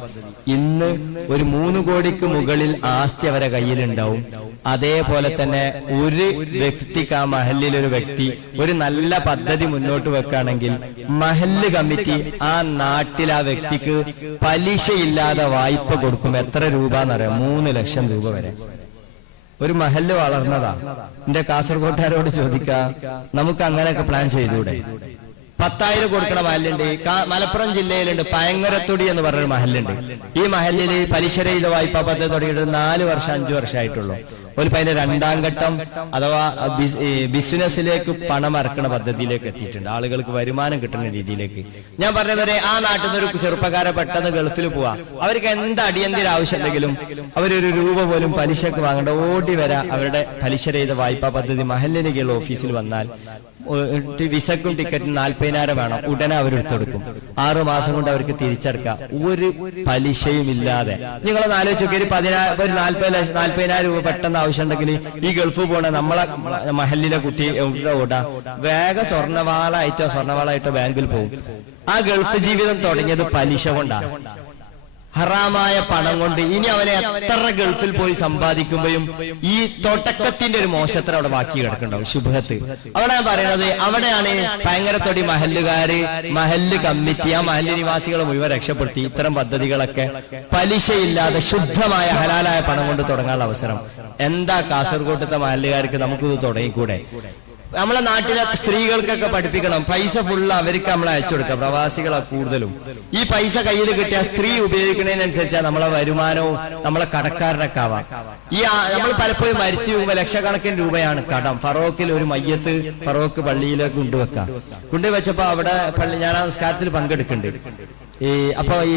ഇന്ന് ഒരു 3 കോടിക്ക് മുകളിൽ ആസ്തി അവരെ കയ്യിലുണ്ടാവും. അതേപോലെ തന്നെ ഒരു വ്യക്തിക്ക്, ആ മഹല്ലിലൊരു വ്യക്തി ഒരു നല്ല പദ്ധതി മുന്നോട്ട് വെക്കുകയാണെങ്കിൽ മഹല്ല് കമ്മിറ്റി ആ നാട്ടിൽ ആ വ്യക്തിക്ക് പലിശയില്ലാതെ വായ്പ കൊടുക്കും. എത്ര രൂപ എന്നറിയാം? 3 ലക്ഷം രൂപ വരെ. ഒരു മഹല്ല് വളർന്നതാ. എന്റെ കാസർഗോട്ടുകാരോട് ചോദിക്കാം, നമുക്ക് അങ്ങനെയൊക്കെ പ്ലാൻ ചെയ്തൂടെ? 10,000 കൊടുക്കണ മഹല്ലുണ്ട്. മലപ്പുറം ജില്ലയിലുണ്ട് പയങ്ങരത്തൊടി എന്ന് പറഞ്ഞൊരു മഹല്ലുണ്ട്. ഈ മഹല്ലിൽ പലിശരഹിത വായ്പാ പദ്ധതി തുടങ്ങിയിട്ട് 4 വർഷം 5 വർഷമായിട്ടുള്ളൂ. ഒരു അതിന്റെ 2ാം ഘട്ടം അഥവാ ബിസിനസ്സിലേക്ക് പണം ഇറക്കണ പദ്ധതിയിലേക്ക് എത്തിയിട്ടുണ്ട്. ആളുകൾക്ക് വരുമാനം കിട്ടുന്ന രീതിയിലേക്ക്. ഞാൻ പറഞ്ഞവരെ, ആ നാട്ടിൽ നിന്ന് ഒരു ചെറുപ്പക്കാരെ പെട്ടെന്ന് ഗൾഫിൽ പോവാ, അവർക്ക് എന്ത് അടിയന്തര ആവശ്യമുണ്ടെങ്കിലും അവരൊരു രൂപ പോലും പലിശക്ക് വാങ്ങേണ്ട, ഓടി വരാ അവരുടെ പലിശരഹിത വായ്പാ പദ്ധതി മഹല്ലിന് കീഴിൽ ഓഫീസിൽ വന്നാൽ വിസക്കും ടിക്കറ്റും 40,000 വേണം. ഉടനെ അവരെടുത്തെടുക്കും. 6 മാസം കൊണ്ട് അവർക്ക് തിരിച്ചടക്കാം, ഒരു പലിശയും ഇല്ലാതെ. നിങ്ങളൊന്ന് ആലോചിച്ച് നോക്കി, ഒരു 40,000 രൂപ പെട്ടെന്ന് ആവശ്യമുണ്ടെങ്കിൽ ഈ ഗൾഫ് പോണ നമ്മളെ മഹല്ലിലെ കുട്ടി ഓടാ വേഗം സ്വർണ്ണവാളായിട്ടോ ബാങ്കിൽ പോകും. ആ ഗൾഫ് ജീവിതം തുടങ്ങിയത് പലിശ കൊണ്ടാണ്, ഹറാമായ പണം കൊണ്ട്. ഇനി അവനെ എത്ര ഗൾഫിൽ പോയി സമ്പാദിക്കുമ്പോഴും ഈ തുടക്കത്തിന്റെ ഒരു മോശത്തിന് അവിടെ ബാക്കി കിടക്കുന്നുണ്ടാവും, ശുഭത്ത്. അവിടെ പറയുന്നത്, അവിടെയാണ് ഭയങ്കരത്തൊടി മഹല്ലുകാര്, മഹല്ല് കമ്മിറ്റി, ആ മഹല്ല് നിവാസികളെ മുഴുവൻ രക്ഷപ്പെടുത്തി ഇത്തരം പദ്ധതികളൊക്കെ പലിശയില്ലാതെ ശുദ്ധമായ ഹലാലായ പണം കൊണ്ട് തുടങ്ങാനുള്ള അവസരം. എന്താ കാസർഗോട്ടത്തെ മഹല്ലുകാർക്ക് നമുക്കിത് തുടങ്ങിക്കൂടെ? നമ്മളെ നാട്ടിലെ സ്ത്രീകൾക്കൊക്കെ പഠിപ്പിക്കണം. പൈസ ഫുള്ള് അവർക്ക് നമ്മൾ അയച്ചു കൊടുക്കുക, പ്രവാസികളാ കൂടുതലും. ഈ പൈസ കയ്യിൽ കിട്ടിയ സ്ത്രീ ഉപയോഗിക്കുന്നതിനനുസരിച്ചാണ് നമ്മളെ വരുമാനവും നമ്മളെ കടക്കാരനൊക്കെ ആവാം. നമ്മൾ പലപ്പോഴും മരിച്ചു പോകുമ്പോൾ ലക്ഷക്കണക്കിന് രൂപയാണ് കടം. ഫറോക്കിൽ ഒരു മയ്യത്ത് ഫറോക്ക് പള്ളിയിലേക്ക് കൊണ്ടുവച്ചപ്പോ അവിടെ ഞാൻ ആ നിസ്കാരത്തിൽ പങ്കെടുക്കുന്നുണ്ട്. അപ്പൊ ഈ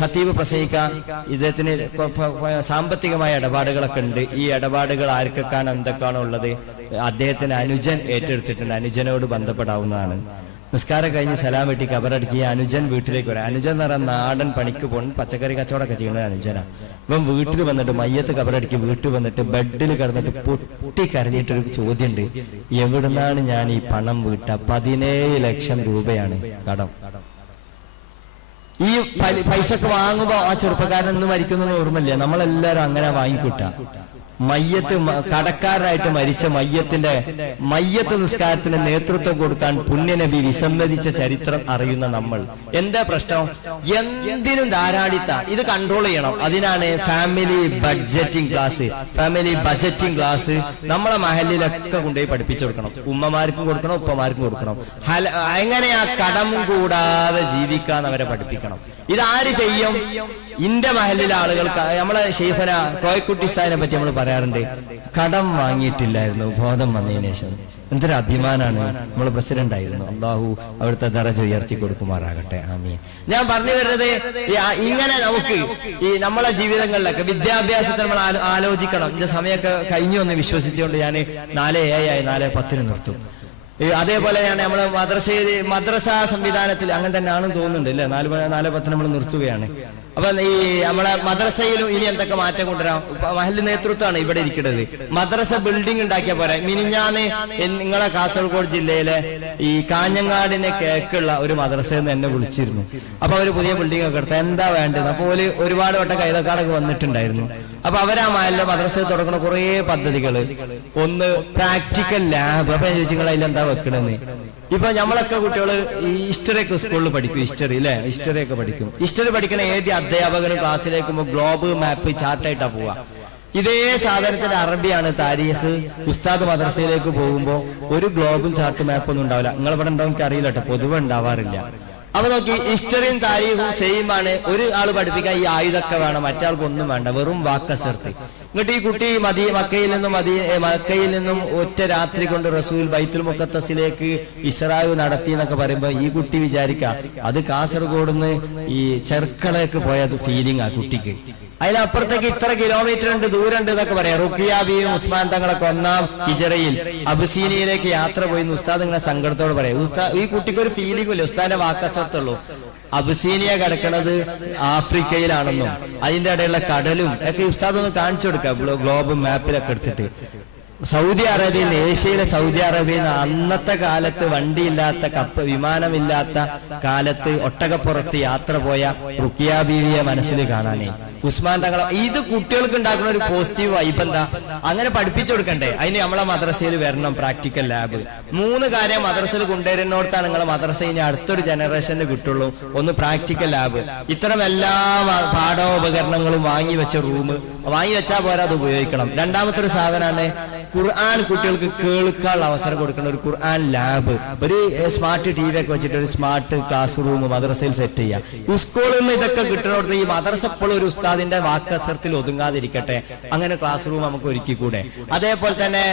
ഖതീബ് പ്രസംഗിക്കാൻ ഇദ്ദേഹത്തിന് സാമ്പത്തികമായ ഇടപാടുകളൊക്കെ ഉണ്ട്. ഈ ഇടപാടുകൾ ആർക്കൊക്കെയാണ് എന്തൊക്കെയാണോ ഉള്ളത് അദ്ദേഹത്തിന് അനുജൻ ഏറ്റെടുത്തിട്ടുണ്ട്. അനുജനോട് ബന്ധപ്പെടാവുന്നതാണ്. നിസ്കാരം കഴിഞ്ഞ് സലാം വെട്ടി കബറടക്കി അനുജൻ വീട്ടിലേക്ക് വരാം. അനുജൻ എന്ന് പറഞ്ഞാൽ നാടൻ പണിക്ക് പോകണം, പച്ചക്കറി കച്ചവടമൊക്കെ ചെയ്യുന്ന അനുജനാ. ഇപ്പം വീട്ടിൽ വന്നിട്ട് മയ്യത്ത് കബറടക്കി വീട്ടിൽ വന്നിട്ട് ബെഡിൽ കിടന്നിട്ട് പൊട്ടി കരഞ്ഞിട്ടൊരു ചോദ്യമുണ്ട്, എവിടുന്നാണ് ഞാൻ ഈ പണം വീട്ട? 17 ലക്ഷം രൂപയാണ് കടം. ഈ പൈസക്ക് വാങ്ങുമ്പോ ആ ചെറുപ്പക്കാരൻ മരിക്കുന്നത് ഓർമ്മയില്ല. നമ്മളെല്ലാരും അങ്ങനെ വാങ്ങിക്കൂട്ട. മയ്യത്ത് കടക്കാരനായിട്ട് മരിച്ച മയ്യത്ത് നിസ്കാരത്തിന് നേതൃത്വം കൊടുക്കാൻ പുണ്യനബി വിസമ്മതിച്ച ചരിത്രം അറിയുന്ന നമ്മൾ. എന്താ പ്രശ്നം? എന്തിനും ധാരാളിത്ത. ഇത് കൺട്രോൾ ചെയ്യണം. അതിനാണ് ഫാമിലി ബഡ്ജറ്റിംഗ് ക്ലാസ് നമ്മളെ മഹലിലൊക്കെ കൊണ്ടുപോയി പഠിപ്പിച്ചു കൊടുക്കണം. ഉമ്മമാർക്കും കൊടുക്കണം, ഉപ്പമാർക്കും കൊടുക്കണം. എങ്ങനെയാ കടം കൂടാതെ ജീവിക്കാന്ന് അവരെ പഠിപ്പിക്കണം. ഇതാര് ചെയ്യും? ഇന്റെ മഹലിലെ ആളുകൾക്ക്. നമ്മളെ ഷെയ്ഖന കോയക്കുട്ടി സാഹിനെ പറ്റി നമ്മൾ പറയാറുണ്ട്, കടം വാങ്ങിയിട്ടില്ലായിരുന്നു ബോധം വന്നതിന് ശേഷം. എന്തൊരു അഭിമാനാണ്. നമ്മൾ പ്രസിഡന്റ് ആയിരുന്നു. അള്ളാഹു അവിടുത്തെ ദറജ ഉയർത്തി കൊടുക്കുമാറാകട്ടെ, ആമീൻ. ഞാൻ പറഞ്ഞു വരുന്നത്, ഇങ്ങനെ നമുക്ക് ഈ നമ്മളെ ജീവിതങ്ങളിലൊക്കെ വിദ്യാഭ്യാസത്തിൽ നമ്മൾ ആലോചിക്കണം. ഇതിന്റെ സമയമൊക്കെ കഴിഞ്ഞു എന്ന് വിശ്വസിച്ചുകൊണ്ട് ഞാൻ 4:07 4:10 നിർത്തും. അതേപോലെയാണ് നമ്മളെ മദ്രസ സംവിധാനത്തിൽ അങ്ങനെ തന്നെ ആണെന്ന് തോന്നുന്നുണ്ട് അല്ലെ? 4:10 നമ്മൾ നിർത്തുകയാണ്. അപ്പൊ ഈ നമ്മളെ മദ്രസയിലും ഇനി എന്തൊക്കെ മാറ്റം കൊണ്ടുവരാം? മഹല്ല് നേതൃത്വമാണ് ഇവിടെ ഇരിക്കുന്നത്. മദ്രസ ബിൽഡിംഗ് ഉണ്ടാക്കിയ പോരാ. മിനിഞ്ഞാന്ന് നിങ്ങളെ കാസർഗോഡ് ജില്ലയിലെ ഈ കാഞ്ഞങ്ങാടിനെ കേക്കുള്ള ഒരു മദ്രസയിൽ നിന്ന് എന്നെ വിളിച്ചിരുന്നു. അപ്പൊ അവര് പുതിയ ബിൽഡിംഗ് ഒക്കെ എടുത്ത എന്താ വേണ്ടത്? അപ്പൊ ഒരുപാട് വട്ടം കൈതക്കാടൊക്കെ വന്നിട്ടുണ്ടായിരുന്നു. അപ്പൊ അവരാ മഹല്ല മദ്രസയിൽ തുടങ്ങുന്ന കുറെ പദ്ധതികൾ. ഒന്ന് പ്രാക്ടിക്കൽ ലാബ്. അപ്പൊ ഞാൻ ചോദിച്ചു നിങ്ങൾ അതിലെന്താ വെക്കണെന്ന്. ഇപ്പൊ നമ്മളൊക്കെ കുട്ടികള് ഈ ഹിസ്റ്ററി ഒക്കെ സ്കൂളിൽ പഠിക്കും. ഹിസ്റ്ററി അല്ലെ, ഹിസ്റ്ററി ഒക്കെ പഠിക്കും. ഹിസ്റ്ററി പഠിക്കണ ഏത് അധ്യാപകനും ക്ലാസ്സിലേക്ക് ഗ്ലോബ് മാപ്പ് ചാർട്ടായിട്ടാ പോവാ. ഇതേ സാധനത്തിന്റെ അറബിയാണ് താരീഖ്. ഉസ്താദ് മദ്രസയിലേക്ക് പോകുമ്പോ ഒരു ഗ്ലോബും ചാർട്ട് മാപ്പൊന്നും ഉണ്ടാവില്ല. നിങ്ങൾ ഇവിടെ ഉണ്ടോ എനിക്ക് അറിയില്ല കേട്ടോ, പൊതുവെ ഉണ്ടാവാറില്ല. അപ്പൊ നോക്കി, ഹിസ്റ്ററിയും താരീഖും സെയിം ആണ്. ഒരു ആള് പഠിപ്പിക്കാൻ ഈ ആയുധമൊക്കെ വേണം, മറ്റാൾക്ക് ഒന്നും വേണ്ട, വെറും വാക്കസർത്ത്. എന്നിട്ട് ഈ കുട്ടി മക്കയിൽ നിന്നും ഒറ്റ രാത്രി കൊണ്ട് റസൂൽ ബൈത്തുൽ മുഖദ്ദസിലേക്ക് ഇസ്രായ് നടത്തി എന്നൊക്കെ പറയുമ്പോ ഈ കുട്ടി വിചാരിക്കാം അത് കാസർഗോഡ് നിന്ന് ഈ ചെർക്കളയ്ക്ക് പോയത് ഫീലിംഗ് ആ കുട്ടിക്ക്. അതിനപ്പുറത്തേക്ക് ഇത്ര കിലോമീറ്റർ ഉണ്ട്, ദൂരം ഉണ്ട് എന്നൊക്കെ പറയാം. റുഖിയ ബീവിയും ഉസ്മാൻ തങ്ങളൊക്കെ 1-ാം ഹിജറയിൽ അബസീനിയയിലേക്ക് യാത്ര പോയി ഉസ്താദ് ഇങ്ങനെ സങ്കടത്തോട് പറയാം. ഈ കുട്ടിക്ക് ഒരു ഫീലിംഗ് ഇല്ല, ഉസ്താദിന്റെ വാക്കസർത്തുള്ളൂ. അബസീനിയ കിടക്കുന്നത് ആഫ്രിക്കയിലാണെന്നും അതിന്റെ ഇടയിലുള്ള കടലും ഒക്കെ ഉസ്താദ് ഒന്ന് കാണിച്ചു കൊടുക്കാം ഗ്ലോബ് മാപ്പിലൊക്കെ എടുത്തിട്ട്. സൗദി അറേബ്യയിൽ, ഏഷ്യയിലെ സൗദി അറേബ്യയിൽ അന്നത്തെ കാലത്ത് വണ്ടിയില്ലാത്ത വിമാനമില്ലാത്ത കാലത്ത് ഒട്ടകപ്പുറത്ത് യാത്ര പോയ റുഖിയ ബീവിയെ മനസ്സിൽ കാണാനേ ഉസ്മാൻ തങ്ങൾ. ഇത് കുട്ടികൾക്ക് ഉണ്ടാക്കുന്ന ഒരു പോസിറ്റീവ് വൈബ് എന്താ, അങ്ങനെ പഠിപ്പിച്ചു കൊടുക്കണ്ടേ? അതിന് നമ്മളെ മദ്രസയിൽ വരണം പ്രാക്ടിക്കൽ ലാബ്. 3 കാര്യം മദ്രസയിൽ കൊണ്ടുവരുന്നോടത്താണ് നിങ്ങളെ മദ്രസ ഇനി അടുത്തൊരു ജനറേഷന് കിട്ടുള്ളൂ. ഒന്ന് പ്രാക്ടിക്കൽ ലാബ്. ഇത്തരം എല്ലാ പാഠോപകരണങ്ങളും വാങ്ങി വെച്ച റൂം വാങ്ങി വെച്ചാൽ പോരാ, അത് ഉപയോഗിക്കണം. രണ്ടാമത്തെ ഒരു സാധനമാണ് ഖുർആൻ കുട്ടികൾക്ക് കേൾക്കാനുള്ള അവസരം കൊടുക്കുന്ന ഒരു ഖുർആൻ ലാബ്. ഒരു സ്മാർട്ട് TV ഒക്കെ വെച്ചിട്ട് ഒരു സ്മാർട്ട് ക്ലാസ് റൂം മദ്രസയിൽ സെറ്റ് ചെയ്യാം. സ്കൂളിൽ നിന്ന് ഇതൊക്കെ കിട്ടുന്നിടത്ത് ഈ മദ്രസ എപ്പോഴും ഒരു ഉസ്താദിന്റെ വാക്കസരത്തിൽ ഒതുങ്ങാതിരിക്കട്ടെ, അങ്ങനെ ക്ലാസ് റൂം നമുക്ക് ഒരുക്കിക്കൂടെ? അതേപോലെ തന്നെ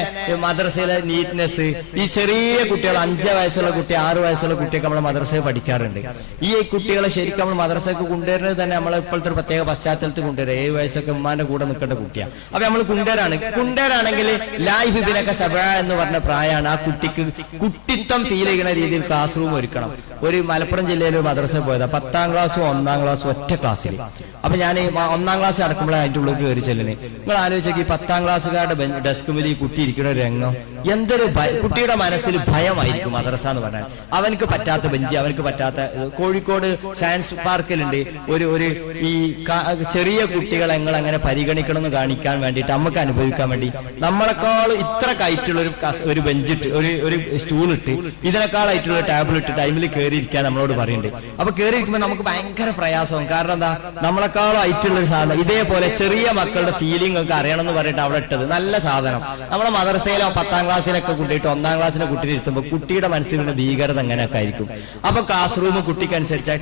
മദ്രസയിലെ നീറ്റ്നെസ്. ഈ ചെറിയ കുട്ടികൾ 5 വയസ്സുള്ള കുട്ടി, 6 വയസ്സുള്ള കുട്ടിയൊക്കെ നമ്മളെ മദ്രസയിൽ പഠിക്കാറുണ്ട്. ഈ കുട്ടികളെ ശരിക്കും നമ്മൾ മദ്രസയ്ക്ക് കൊണ്ടുവരുന്നത് തന്നെ നമ്മളെ ഇപ്പോഴത്തെ ഒരു പ്രത്യേക പശ്ചാത്തലത്തിൽ കൊണ്ടുവരാം. 7 വയസ്സൊക്കെ ഉമ്മാന്റെ കൂടെ നിൽക്കേണ്ട കുട്ടിയാണ്. അപ്പൊ നമ്മൾ കൊണ്ടുവരാണെങ്കിൽ ലായിബിനൊക്കെ സബ എന്ന് പറഞ്ഞ പ്രായമാണ്. ആ കുട്ടിക്ക് കുട്ടിത്തം ഫീൽ ചെയ്യുന്ന രീതിയിൽ ക്ലാസ് റൂം ഒരുക്കണം. ഒരു മലപ്പുറം ജില്ലയിൽ ഒരു മദ്രസ പോയതാ, 10ാം ക്ലാസ്സും 1-ാം ക്ലാസ്സും ഒറ്റ ക്ലാസ്സിൽ. അപ്പൊ ഞാൻ 1-ാം ക്ലാസ് അടക്കുമ്പോഴേ അതിന്റെ ഉള്ളിൽ കയറി ചെല്ലുന്നത്. നിങ്ങൾ ആലോചിച്ചേക്ക്, 10ാം ക്ലാസ്സുകാരുടെ ഡെസ്ക് മുതൽ ഈ കുട്ടി ഇരിക്കുന്ന ഒരു രംഗം, എന്തൊരു കുട്ടിയുടെ മനസ്സിൽ ഭയമായിരിക്കും മദ്രസ എന്ന് പറഞ്ഞാൽ. അവനക്ക് പറ്റാത്ത ബെഞ്ച്, അവനക്ക് പറ്റാത്ത. കോഴിക്കോട് സയൻസ് പാർക്കിലുണ്ട് ഒരു ഈ ചെറിയ കുട്ടികളെ നിങ്ങൾ അങ്ങനെ പരിഗണിക്കണം എന്ന് കാണിക്കാൻ വേണ്ടിയിട്ട്, നമുക്ക് അനുഭവിക്കാൻ വേണ്ടി നമ്മളെക്കാൾ ഇത്ര കയറ്റുള്ള ഒരു ബെഞ്ചിട്ട് ഒരു സ്റ്റൂൾ ഇട്ട് ഇതിനേക്കാളായിട്ടുള്ള ടേബിൾ ഇട്ട് ടൈമിൽ കയറിയിരിക്കാൻ നമ്മളോട് പറയുന്നുണ്ട്. അപ്പൊ കയറിയിരിക്കുമ്പോൾ നമുക്ക് ഭയങ്കര പ്രയാസവും. കാരണം എന്താ, നമ്മളെക്കാളും ആയിട്ടുള്ള ഒരു സാധനം. ഇതേപോലെ ചെറിയ മക്കളുടെ ഫീലിംഗ് ഒക്കെ അറിയണം എന്ന് പറഞ്ഞിട്ട് അവിടെ ഇട്ടത് നല്ല സാധനം. നമ്മളെ മദ്രസയിലോ 10ാം ക്ലാസ്സിലൊക്കെ കുട്ടിയിട്ട് 1-ാം ക്ലാസ്സിലെ കുട്ടിയിൽ ഇരുത്തുമ്പോൾ കുട്ടിയുടെ മനസ്സിലുള്ള ഭീകരത അങ്ങനെയൊക്കെ ആയിരിക്കും. അപ്പൊ ക്ലാസ് റൂം കുട്ടിക്കനുസരിച്ച്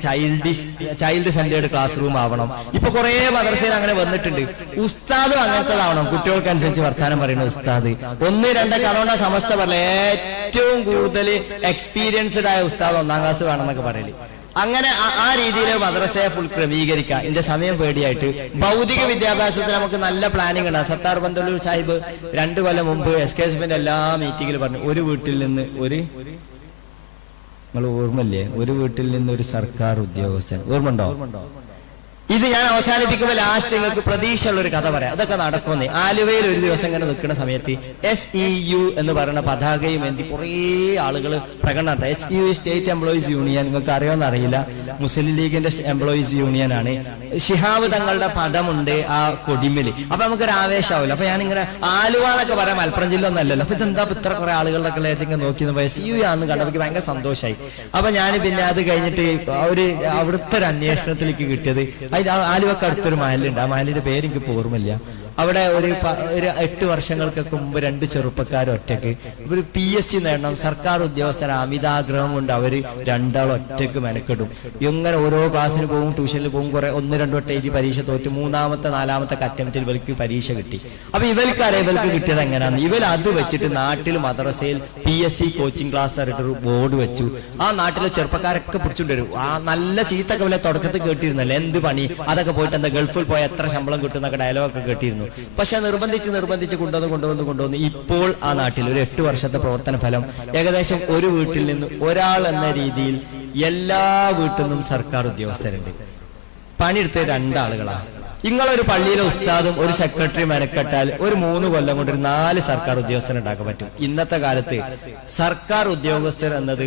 ചൈൽഡ് സെന്റേർഡ് ക്ലാസ് റൂം ആവണം. ഇപ്പൊ കുറെ മദ്രസയിൽ അങ്ങനെ വന്നിട്ടുണ്ട്. ഉസ്താദും അങ്ങനത്തതാവണം, കുട്ടികൾക്കനുസരിച്ച് വർത്താനം പറയുന്ന ഉസ്താദ്. 1-2 അതുകൊണ്ടാ സമസ്ത പറയല ഏറ്റവും കൂടുതൽ എക്സ്പീരിയൻസ്ഡ് ആയ ഉസ്താദ് 1-ാം ക്ലാസ് വേണമെന്നൊക്കെ പറയല്. അങ്ങനെ ആ രീതിയിൽ മദ്രസയെ ഫുൾ ക്രമീകരിക്കുക. എന്റെ സമയം പേടിയായിട്ട് ഭൗതിക വിദ്യാഭ്യാസത്തിൽ നമുക്ക് നല്ല പ്ലാനിങ് ഉണ്ട്. സത്താർ ബന്ദലൂർ സാഹിബ് 2 കൊല്ലം മുമ്പ് SKSFന്റെ എല്ലാ മീറ്റിംഗിൽ പറഞ്ഞു, ഒരു വീട്ടിൽ നിന്ന് നിങ്ങൾ ഓർമ്മല്ലേ, ഒരു വീട്ടിൽ നിന്ന് ഒരു സർക്കാർ ഉദ്യോഗസ്ഥൻ. ഓർമ്മണ്ടോ? ഇത് ഞാൻ അവസാനിപ്പിക്കുമ്പോൾ ലാസ്റ്റ് നിങ്ങൾക്ക് പ്രതീക്ഷയുള്ള ഒരു കഥ പറയാം. അതൊക്കെ നടക്കുന്നേ. ആലുവയിൽ ഒരു ദിവസം ഇങ്ങനെ നിൽക്കുന്ന സമയത്ത് SEU എന്ന് പറയുന്ന പതാകയും എന്തി കുറേ ആളുകൾ പ്രകടനം. SEU സ്റ്റേറ്റ് എംപ്ലോയീസ് യൂണിയൻ, നിങ്ങൾക്ക് അറിയാമെന്ന് അറിയില്ല, മുസ്ലിം ലീഗിന്റെ എംപ്ലോയീസ് യൂണിയൻ ആണ്. ശിഹാബ് തങ്ങളുടെ പദമുണ്ട് ആ കൊടിമേല്. അപ്പൊ നമുക്കൊരു ആവേശമാവില്ല. അപ്പൊ ഞാനിങ്ങനെ ആലുവ എന്നൊക്കെ പറയാം, മലപ്പുറം ജില്ല ഒന്നല്ലല്ലോ. അപ്പൊ ഇതെന്താ ഇത്ര കുറെ ആളുകളുടെ ലേച്ചിങ്ങനെ നോക്കി SEU ആണെന്ന് കണ്ടപ്പോൾ ഭയങ്കര സന്തോഷമായി. അപ്പൊ ഞാൻ പിന്നെ അത് കഴിഞ്ഞിട്ട് അവിടുത്തെ ഒരു അന്വേഷണത്തിലേക്ക് കിട്ടിയത്, ആലുവക്ക് അടുത്തൊരു മഹലുണ്ട്. ആ മഹലിന്റെ പേര് എനിക്ക് ഓർമ്മയില്ല. അവിടെ ഒരു 8 വർഷങ്ങൾക്കൊക്കെ മുമ്പ് 2 ചെറുപ്പക്കാർ ഒറ്റക്ക് ഒരു PSC നേടണം, സർക്കാർ ഉദ്യോഗസ്ഥർ അമിതാഗ്രഹം കൊണ്ട് അവര് 2 ആൾ ഒറ്റക്ക് മെനക്കെടും. ഇങ്ങനെ ഓരോ ക്ലാസ്സിന് പോകും, ട്യൂഷനിൽ പോകും, കുറെ 1-2 വട്ടം എഴുതി പരീക്ഷ തോറ്റ് 3-ാമത്തെ 4-ാമത്തെ അറ്റംപ്റ്റിൽ ഇവർക്ക് പരീക്ഷ കിട്ടി. അപ്പൊ ഇവർക്ക് കിട്ടിയത് എങ്ങനെയാന്ന്, അത് വെച്ചിട്ട് നാട്ടിൽ മദ്രസയിൽ PSC കോച്ചിങ് ക്ലാസ് ആയിട്ടൊരു ബോർഡ് വെച്ചു. ആ നാട്ടിലെ ചെറുപ്പക്കാരൊക്കെ പിടിച്ചുകൊണ്ടുവരും. ആ നല്ല ചീത്തൊക്കെ വല്ല തുടക്കത്തിൽ കേട്ടിരുന്നല്ലേ, എന്ത് പണി അതൊക്കെ പോയിട്ട് എന്താ ഗൾഫിൽ പോയ എത്ര ശമ്പളം കിട്ടുന്നൊക്കെ ഡയലോഗൊക്കെ കേട്ടിരുന്നു. പക്ഷെ നിർബന്ധിച്ച് കൊണ്ടുവന്ന് ഇപ്പോൾ ആ നാട്ടിൽ ഒരു 8 വർഷത്തെ പ്രവർത്തന ഫലം ഏകദേശം ഒരു വീട്ടിൽ നിന്ന് ഒരാൾ എന്ന രീതിയിൽ എല്ലാ വീട്ടിൽ നിന്നും സർക്കാർ ഉദ്യോഗസ്ഥരുണ്ട്. പണിയെടുത്ത് 2 ആളുകളാണ്. നിങ്ങളൊരു പള്ളിയിലെ ഉസ്താദും ഒരു സെക്രട്ടറി മെനക്കെട്ടാൽ ഒരു 3 കൊല്ലം കൊണ്ട് ഒരു 4 സർക്കാർ ഉദ്യോഗസ്ഥർ ഉണ്ടാക്കാൻ പറ്റും. ഇന്നത്തെ കാലത്ത് സർക്കാർ ഉദ്യോഗസ്ഥർ എന്നത്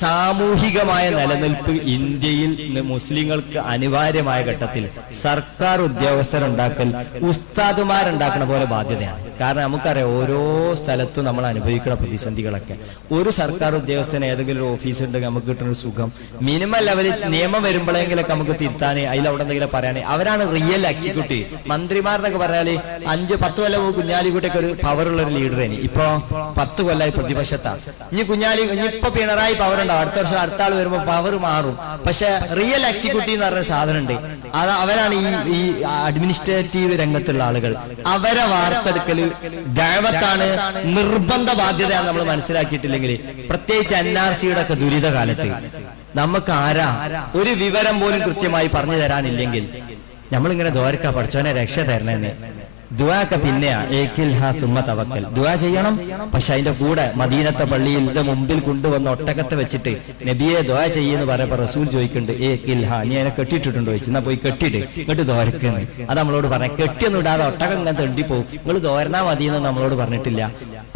സാമൂഹികമായ നിലനിൽപ്പ് ഇന്ത്യയിൽ മുസ്ലിങ്ങൾക്ക് അനിവാര്യമായ ഘട്ടത്തിൽ സർക്കാർ ഉദ്യോഗസ്ഥർ ഉണ്ടാക്കൽ ഉസ്താദുമാരുണ്ടാക്കുന്ന പോലെ ബാധ്യതയാണ്. കാരണം നമുക്കറിയാം ഓരോ സ്ഥലത്തും നമ്മൾ അനുഭവിക്കുന്ന പ്രതിസന്ധികളൊക്കെ. ഒരു സർക്കാർ ഉദ്യോഗസ്ഥന് ഏതെങ്കിലും ഒരു ഓഫീസ് ഉണ്ടെങ്കിൽ നമുക്ക് കിട്ടുന്ന ഒരു സുഖം മിനിമം ലെവലിൽ നിയമം വരുമ്പോഴെങ്കിലൊക്കെ നമുക്ക് തിരുത്താനേ അതിലവിടെ എന്തെങ്കിലും പറയാനേ അവരാണ് റിയൽ എക്സിക്യൂട്ടീവ്. മന്ത്രിമാരെന്നൊക്കെ പറഞ്ഞാല് 5-10 കൊല്ലം കുഞ്ഞാലിക്കുട്ടിയൊക്കെ ഒരു പവറുള്ള ഒരു ലീഡറേനി. ഇപ്പൊ 10 കൊല്ലമായി പ്രതിപക്ഷത്താ. ഇനിയിപ്പൊ പിണറായി പവർ ഉണ്ടാവും, അടുത്ത വർഷം അടുത്ത ആൾ വരുമ്പോ പവർ മാറും. പക്ഷെ റിയൽ എക്സിക്യൂട്ടീവ് എന്ന് പറഞ്ഞ സാധനം ഉണ്ട്. അത് അവരാണ് ഈ അഡ്മിനിസ്ട്രേറ്റീവ് രംഗത്തുള്ള ആളുകൾ. അവരെ വാർത്തെടുക്കല് ദഅവത്താണ്, നിർബന്ധ ബാധ്യതയാണ്. നമ്മൾ മനസ്സിലാക്കിയിട്ടില്ലെങ്കിൽ പ്രത്യേകിച്ച് NRCയുടെ ഒക്കെ ദുരിത കാലത്ത് നമുക്ക് ആരാ ഒരു വിവരം പോലും കൃത്യമായി പറഞ്ഞു തരാനില്ലെങ്കിൽ നമ്മളിങ്ങനെ ദ്വാരക്ക പഠിച്ചവനെ രക്ഷ തരണേന്ന് ദുആക്കെ പിന്നെയാ ഏകിൽഹാ സുമ്മ തവക്കൽ. ദുആ ചെയ്യണം, പക്ഷെ അതിന്റെ കൂടെ മദീനത്തെ പള്ളിയിൽ മുമ്പിൽ കൊണ്ടുവന്ന് ഒട്ടകത്തെ വെച്ചിട്ട് നബിയെ ദുആ ചെയ്യുന്നു പറയുമ്പോ റസൂൽ ചോദിക്കുന്നുണ്ട് ഏകിൽഹാ നീ അതിനെ കെട്ടിയിട്ടുണ്ടോ ചോദിച്ചു. എന്നാ പോയി കെട്ടിയിട്ട് ഇങ്ങോട്ട് ദോരക്കുന്നു. അത് നമ്മളോട് പറഞ്ഞ കെട്ടിയൊന്നും ഇടാതെ ഒട്ടകം ഇങ്ങനെ തെണ്ടിപ്പോവും. നിങ്ങൾ ദോരനാ മതിയെന്ന് നമ്മളോട് പറഞ്ഞിട്ടില്ല.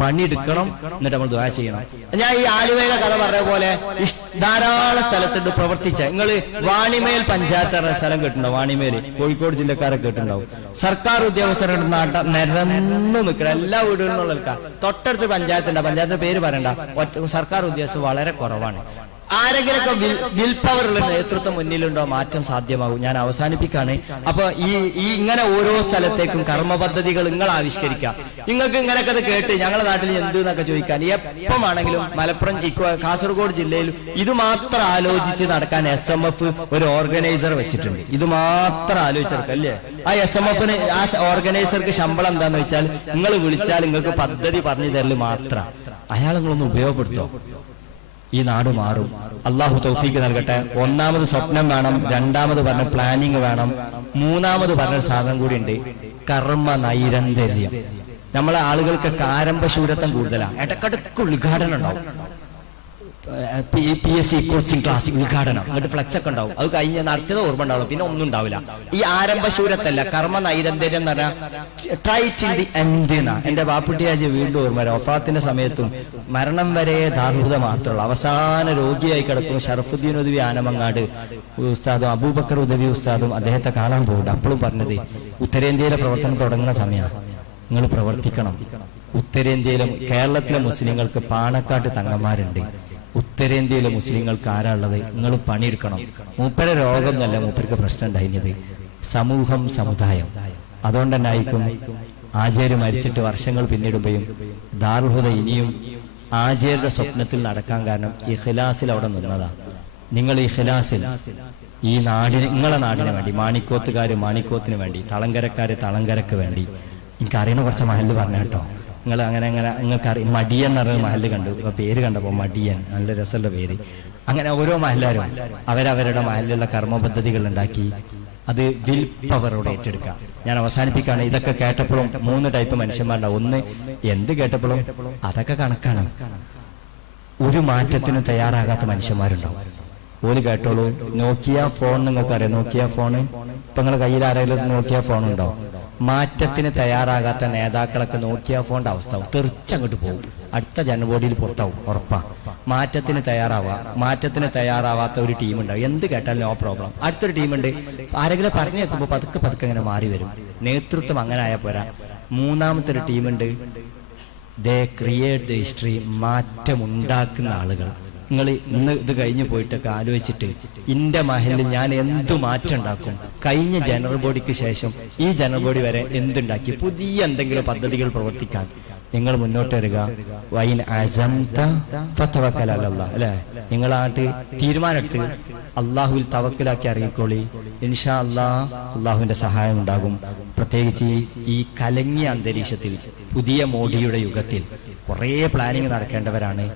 പണിയെടുക്കണം, എന്നിട്ട് നമ്മൾ ദുആ ചെയ്യണം. ഞാൻ ഈ ആലുവയിലെ കഥ പറഞ്ഞ പോലെ ധാരാളം സ്ഥലത്തുണ്ട് പ്രവർത്തിച്ച. നിങ്ങൾ വാണിമേൽ പഞ്ചായത്ത് എന്ന സ്ഥലം കേട്ടിട്ടുണ്ടോ? വാണിമേല് കോഴിക്കോട് ജില്ലക്കാരെ കേട്ടിട്ടുണ്ടാവും. സർക്കാർ ഉദ്യോഗസ്ഥരുടെ നിരന്നു നിൽക്കണം എല്ലാ വീടുകളിലുള്ള ആൾക്കാർ. തൊട്ടടുത്ത് പഞ്ചായത്തിന്റെ പേര് പറയണ്ട, സർക്കാർ ഉദ്യോഗസ്ഥർ വളരെ കുറവാണ്. ആരെങ്കിലൊക്കെ വിൽ പവറുള്ള നേതൃത്വം മുന്നിലുണ്ടോ മാറ്റം സാധ്യമാകും. ഞാൻ അവസാനിപ്പിക്കാണ്. അപ്പൊ ഈ ഇങ്ങനെ ഓരോ സ്ഥലത്തേക്കും കർമ്മ പദ്ധതികൾ നിങ്ങൾ ആവിഷ്കരിക്കാം. നിങ്ങൾക്ക് ഇങ്ങനെയൊക്കെ അത് കേട്ട് ഞങ്ങളുടെ നാട്ടിൽ എന്ത് എന്നൊക്കെ ചോദിക്കാൻ എപ്പമാണെങ്കിലും മലപ്പുറം കാസർഗോഡ് ജില്ലയിൽ ഇത് മാത്രം ആലോചിച്ച് നടക്കാൻ SMF ഒരു ഓർഗനൈസർ വെച്ചിട്ടുണ്ട്. ഇത് മാത്രം ആലോചിച്ചെടുക്കാം അല്ലേ? ആ SMFന് ആ ഓർഗനൈസർക്ക് ശമ്പളം എന്താന്ന് വെച്ചാൽ നിങ്ങൾ വിളിച്ചാൽ നിങ്ങൾക്ക് പദ്ധതി പറഞ്ഞു തരല് മാത്രം. അയാൾ നിങ്ങളൊന്ന് ഉപയോഗപ്പെടുത്തോ, ഈ നാട് മാറും. അള്ളാഹു തൗഫീക്ക് നൽകട്ടെ. ഒന്നാമത് സ്വപ്നം വേണം, രണ്ടാമത് പറഞ്ഞ പ്ലാനിങ് വേണം, മൂന്നാമത് പറഞ്ഞ സാധനം കൂടി ഉണ്ട്, കർമ്മ നൈരന്തര്യം. നമ്മളെ ആളുകൾക്കൊക്കെ ആരംഭശൂരത്വം കൂടുതലാണ്. ഇടക്കിടക്ക് ഉദ്ഘാടനം ഉണ്ടാവും. PSC കോച്ചിങ് ക്ലാസ് ഉദ്ഘാടനം, എന്നിട്ട് ഫ്ലെക്സ് ഒക്കെ ഉണ്ടാവും. അത് കഴിഞ്ഞ് നടത്തിയത് ഓർമ്മ ഉണ്ടാവും, പിന്നെ ഒന്നും ഉണ്ടാവില്ല. ഈ ആരംഭശൂരത്തല്ല, കർമ്മ നൈരന്തര്യം എന്ന് പറഞ്ഞാൽ ട്രൈ ടിൽ ദി എൻഡ് എന്നാ. എന്റെ ബാപ്പുട്ടിയാജി വീണ്ടും ഓർമ്മ വരാം. വഫാത്തിന്റെ സമയത്തും മരണം വരെ ദാർഹുത മാത്രമുള്ള അവസാന രോഗിയായി കിടക്കുന്ന ഷറഫുദ്ദീൻ ഉദവി ആനമങ്ങാട് ഉസ്താദും അബൂബക്കർ ഉദവി ഉസ്താദും അദ്ദേഹത്തെ കാണാൻ പോകുന്നുണ്ട്. അപ്പോഴും പറഞ്ഞത് ഉത്തരേന്ത്യയിലെ പ്രവർത്തനം തുടങ്ങുന്ന സമയമാണ്, നിങ്ങൾ പ്രവർത്തിക്കണം. ഉത്തരേന്ത്യയിലും കേരളത്തിലെ മുസ്ലിങ്ങൾക്ക് പാണക്കാട്ട് തങ്ങന്മാരുണ്ട്. ഉത്തരേന്ത്യയിലെ മുസ്ലിങ്ങൾക്ക് ആരാ ഉള്ളത്? നിങ്ങൾ പണിയെടുക്കണം. മൂപ്പരെ രോഗം എന്നല്ല, മൂപ്പർക്ക് പ്രശ്നം ഉണ്ടായിരുന്നത് സമൂഹം, സമുദായം. അതുകൊണ്ട് തന്നെ ആയിരിക്കും ആചാര്യ മരിച്ചിട്ട് വർഷങ്ങൾ പിന്നിടുകയും ദാറുൽ ഇനിയും ആചാര്യരുടെ സ്വപ്നത്തിൽ നടക്കാൻ കാരണം ഇഖ്ലാസിൽ അവിടെ നിന്നതാ. നിങ്ങൾ ഇഖ്ലാസിൽ ഈ നാടിന്, നിങ്ങളെ നാടിന് വേണ്ടി, മാണിക്കോത്തുകാര് മാണിക്കോത്തിന് വേണ്ടി, തളങ്കരക്കാര് തളങ്കരക്ക് വേണ്ടി. എനിക്കറിയണ കുറച്ച് മഹല്ല് പറഞ്ഞ കേട്ടോ. നിങ്ങൾ അങ്ങനെ നിങ്ങൾക്ക് അറിയാം. മടിയൻ എന്ന് പറഞ്ഞ മഹല്ല് കണ്ടു, പേര് കണ്ടപ്പോൾ മടിയൻ, നല്ല രസമുള്ള പേര്. അങ്ങനെ ഓരോ മഹല്ലാരും അവരവരുടെ മഹലിലുള്ള കർമ്മ പദ്ധതികൾ ഉണ്ടാക്കി അത് വിൽ പവറോടെ ഏറ്റെടുക്കുക. ഞാൻ അവസാനിപ്പിക്കുകയാണ്. ഇതൊക്കെ കേട്ടപ്പോഴും 3 ടൈപ്പ് മനുഷ്യന്മാരുണ്ടാവും. ഒന്ന്, എന്ത് കേട്ടപ്പോഴും അതൊക്കെ കണക്കാണ്. ഒരു മാറ്റത്തിന് തയ്യാറാകാത്ത മനുഷ്യന്മാരുണ്ടാവും. ഓല് കേട്ടോളൂ. നോക്കിയ ഫോൺ നിങ്ങൾക്ക് അറിയാം. നോക്കിയ ഫോണ് ഇപ്പൊ നിങ്ങളുടെ കയ്യിൽ ആരെങ്കിലും നോക്കിയ ഫോൺ ഉണ്ടോ? മാറ്റത്തിന് തയ്യാറാകാത്ത നേതാക്കളൊക്കെ നോക്കിയ ഫോണിന്റെ അവസ്ഥ തെറിച്ചങ്ങോട്ട് പോകും. അടുത്ത ജനബോഡിയിൽ പുറത്താവും, ഉറപ്പാ. മാറ്റത്തിന് മാറ്റത്തിന് തയ്യാറാവാത്ത ഒരു ടീമുണ്ടാവും. എന്ത് കേട്ടാലും നോ പ്രോബ്ലം. അടുത്തൊരു ടീമുണ്ട്, ആരെങ്കിലും പറഞ്ഞു വെക്കുമ്പോൾ പതുക്കെ ഇങ്ങനെ മാറി വരും. നേതൃത്വം അങ്ങനെ ആയാൽ പോരാ. മൂന്നാമത്തെ ഒരു ടീമുണ്ട്, ദേ ക്രിയേറ്റ് ദ ഹിസ്റ്ററി. മാറ്റമുണ്ടാക്കുന്ന ആളുകൾ. നിങ്ങൾ ഇന്ന് ഇത് കഴിഞ്ഞ് പോയിട്ടൊക്കെ ആലോചിച്ചിട്ട് ഇന്റെ മഹലിൽ ഞാൻ എന്തു മാറ്റം ഉണ്ടാക്കും, കഴിഞ്ഞ ജനറൽ ബോഡിക്ക് ശേഷം ഈ ജനറൽ ബോഡി വരെ എന്തുണ്ടാക്കി, പുതിയ എന്തെങ്കിലും പദ്ധതികൾ പ്രവർത്തിക്കാൻ നിങ്ങൾ മുന്നോട്ട് വരിക. വൈൻ അസംത ഫതവക്കൽ അലല്ലാഹ് അല്ലേ? നിങ്ങളായിട്ട് തീരുമാനമെടുത്ത് അള്ളാഹുവിൽ തവക്കലാക്കി അറിയിക്കോളി. ഇൻഷാ അല്ലാഹ് അള്ളാഹുവിന്റെ സഹായം ഉണ്ടാകും. പ്രത്യേകിച്ച് ഈ കലങ്ങിയ അന്തരീക്ഷത്തിൽ, പുതിയ മോഡിയുടെ യുഗത്തിൽ കുറേ പ്ലാനിങ് നടക്കേണ്ടവരാണ്.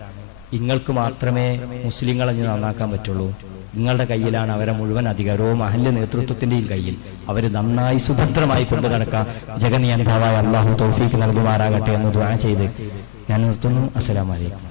നിങ്ങൾക്ക് മാത്രമേ മുസ്ലിങ്ങളെ നന്നാക്കാൻ പറ്റുള്ളൂ. നിങ്ങളുടെ കയ്യിലാണ് അവരെ മുഴുവൻ അധികാരവും, മഹല്ല് നേതൃത്വത്തിന്റെയും കയ്യിൽ. അവർ നന്നായി സുഭദ്രമായി കൊണ്ടു നടക്കാം. ജഗനിയന്താവായ അള്ളാഹു തൗഫീഖ് നൽകുമാറാകട്ടെ എന്ന് ദുആ ചെയ്ത് ഞാൻ നിർത്തുന്നു. അസ്സലാമു അലൈക്കും.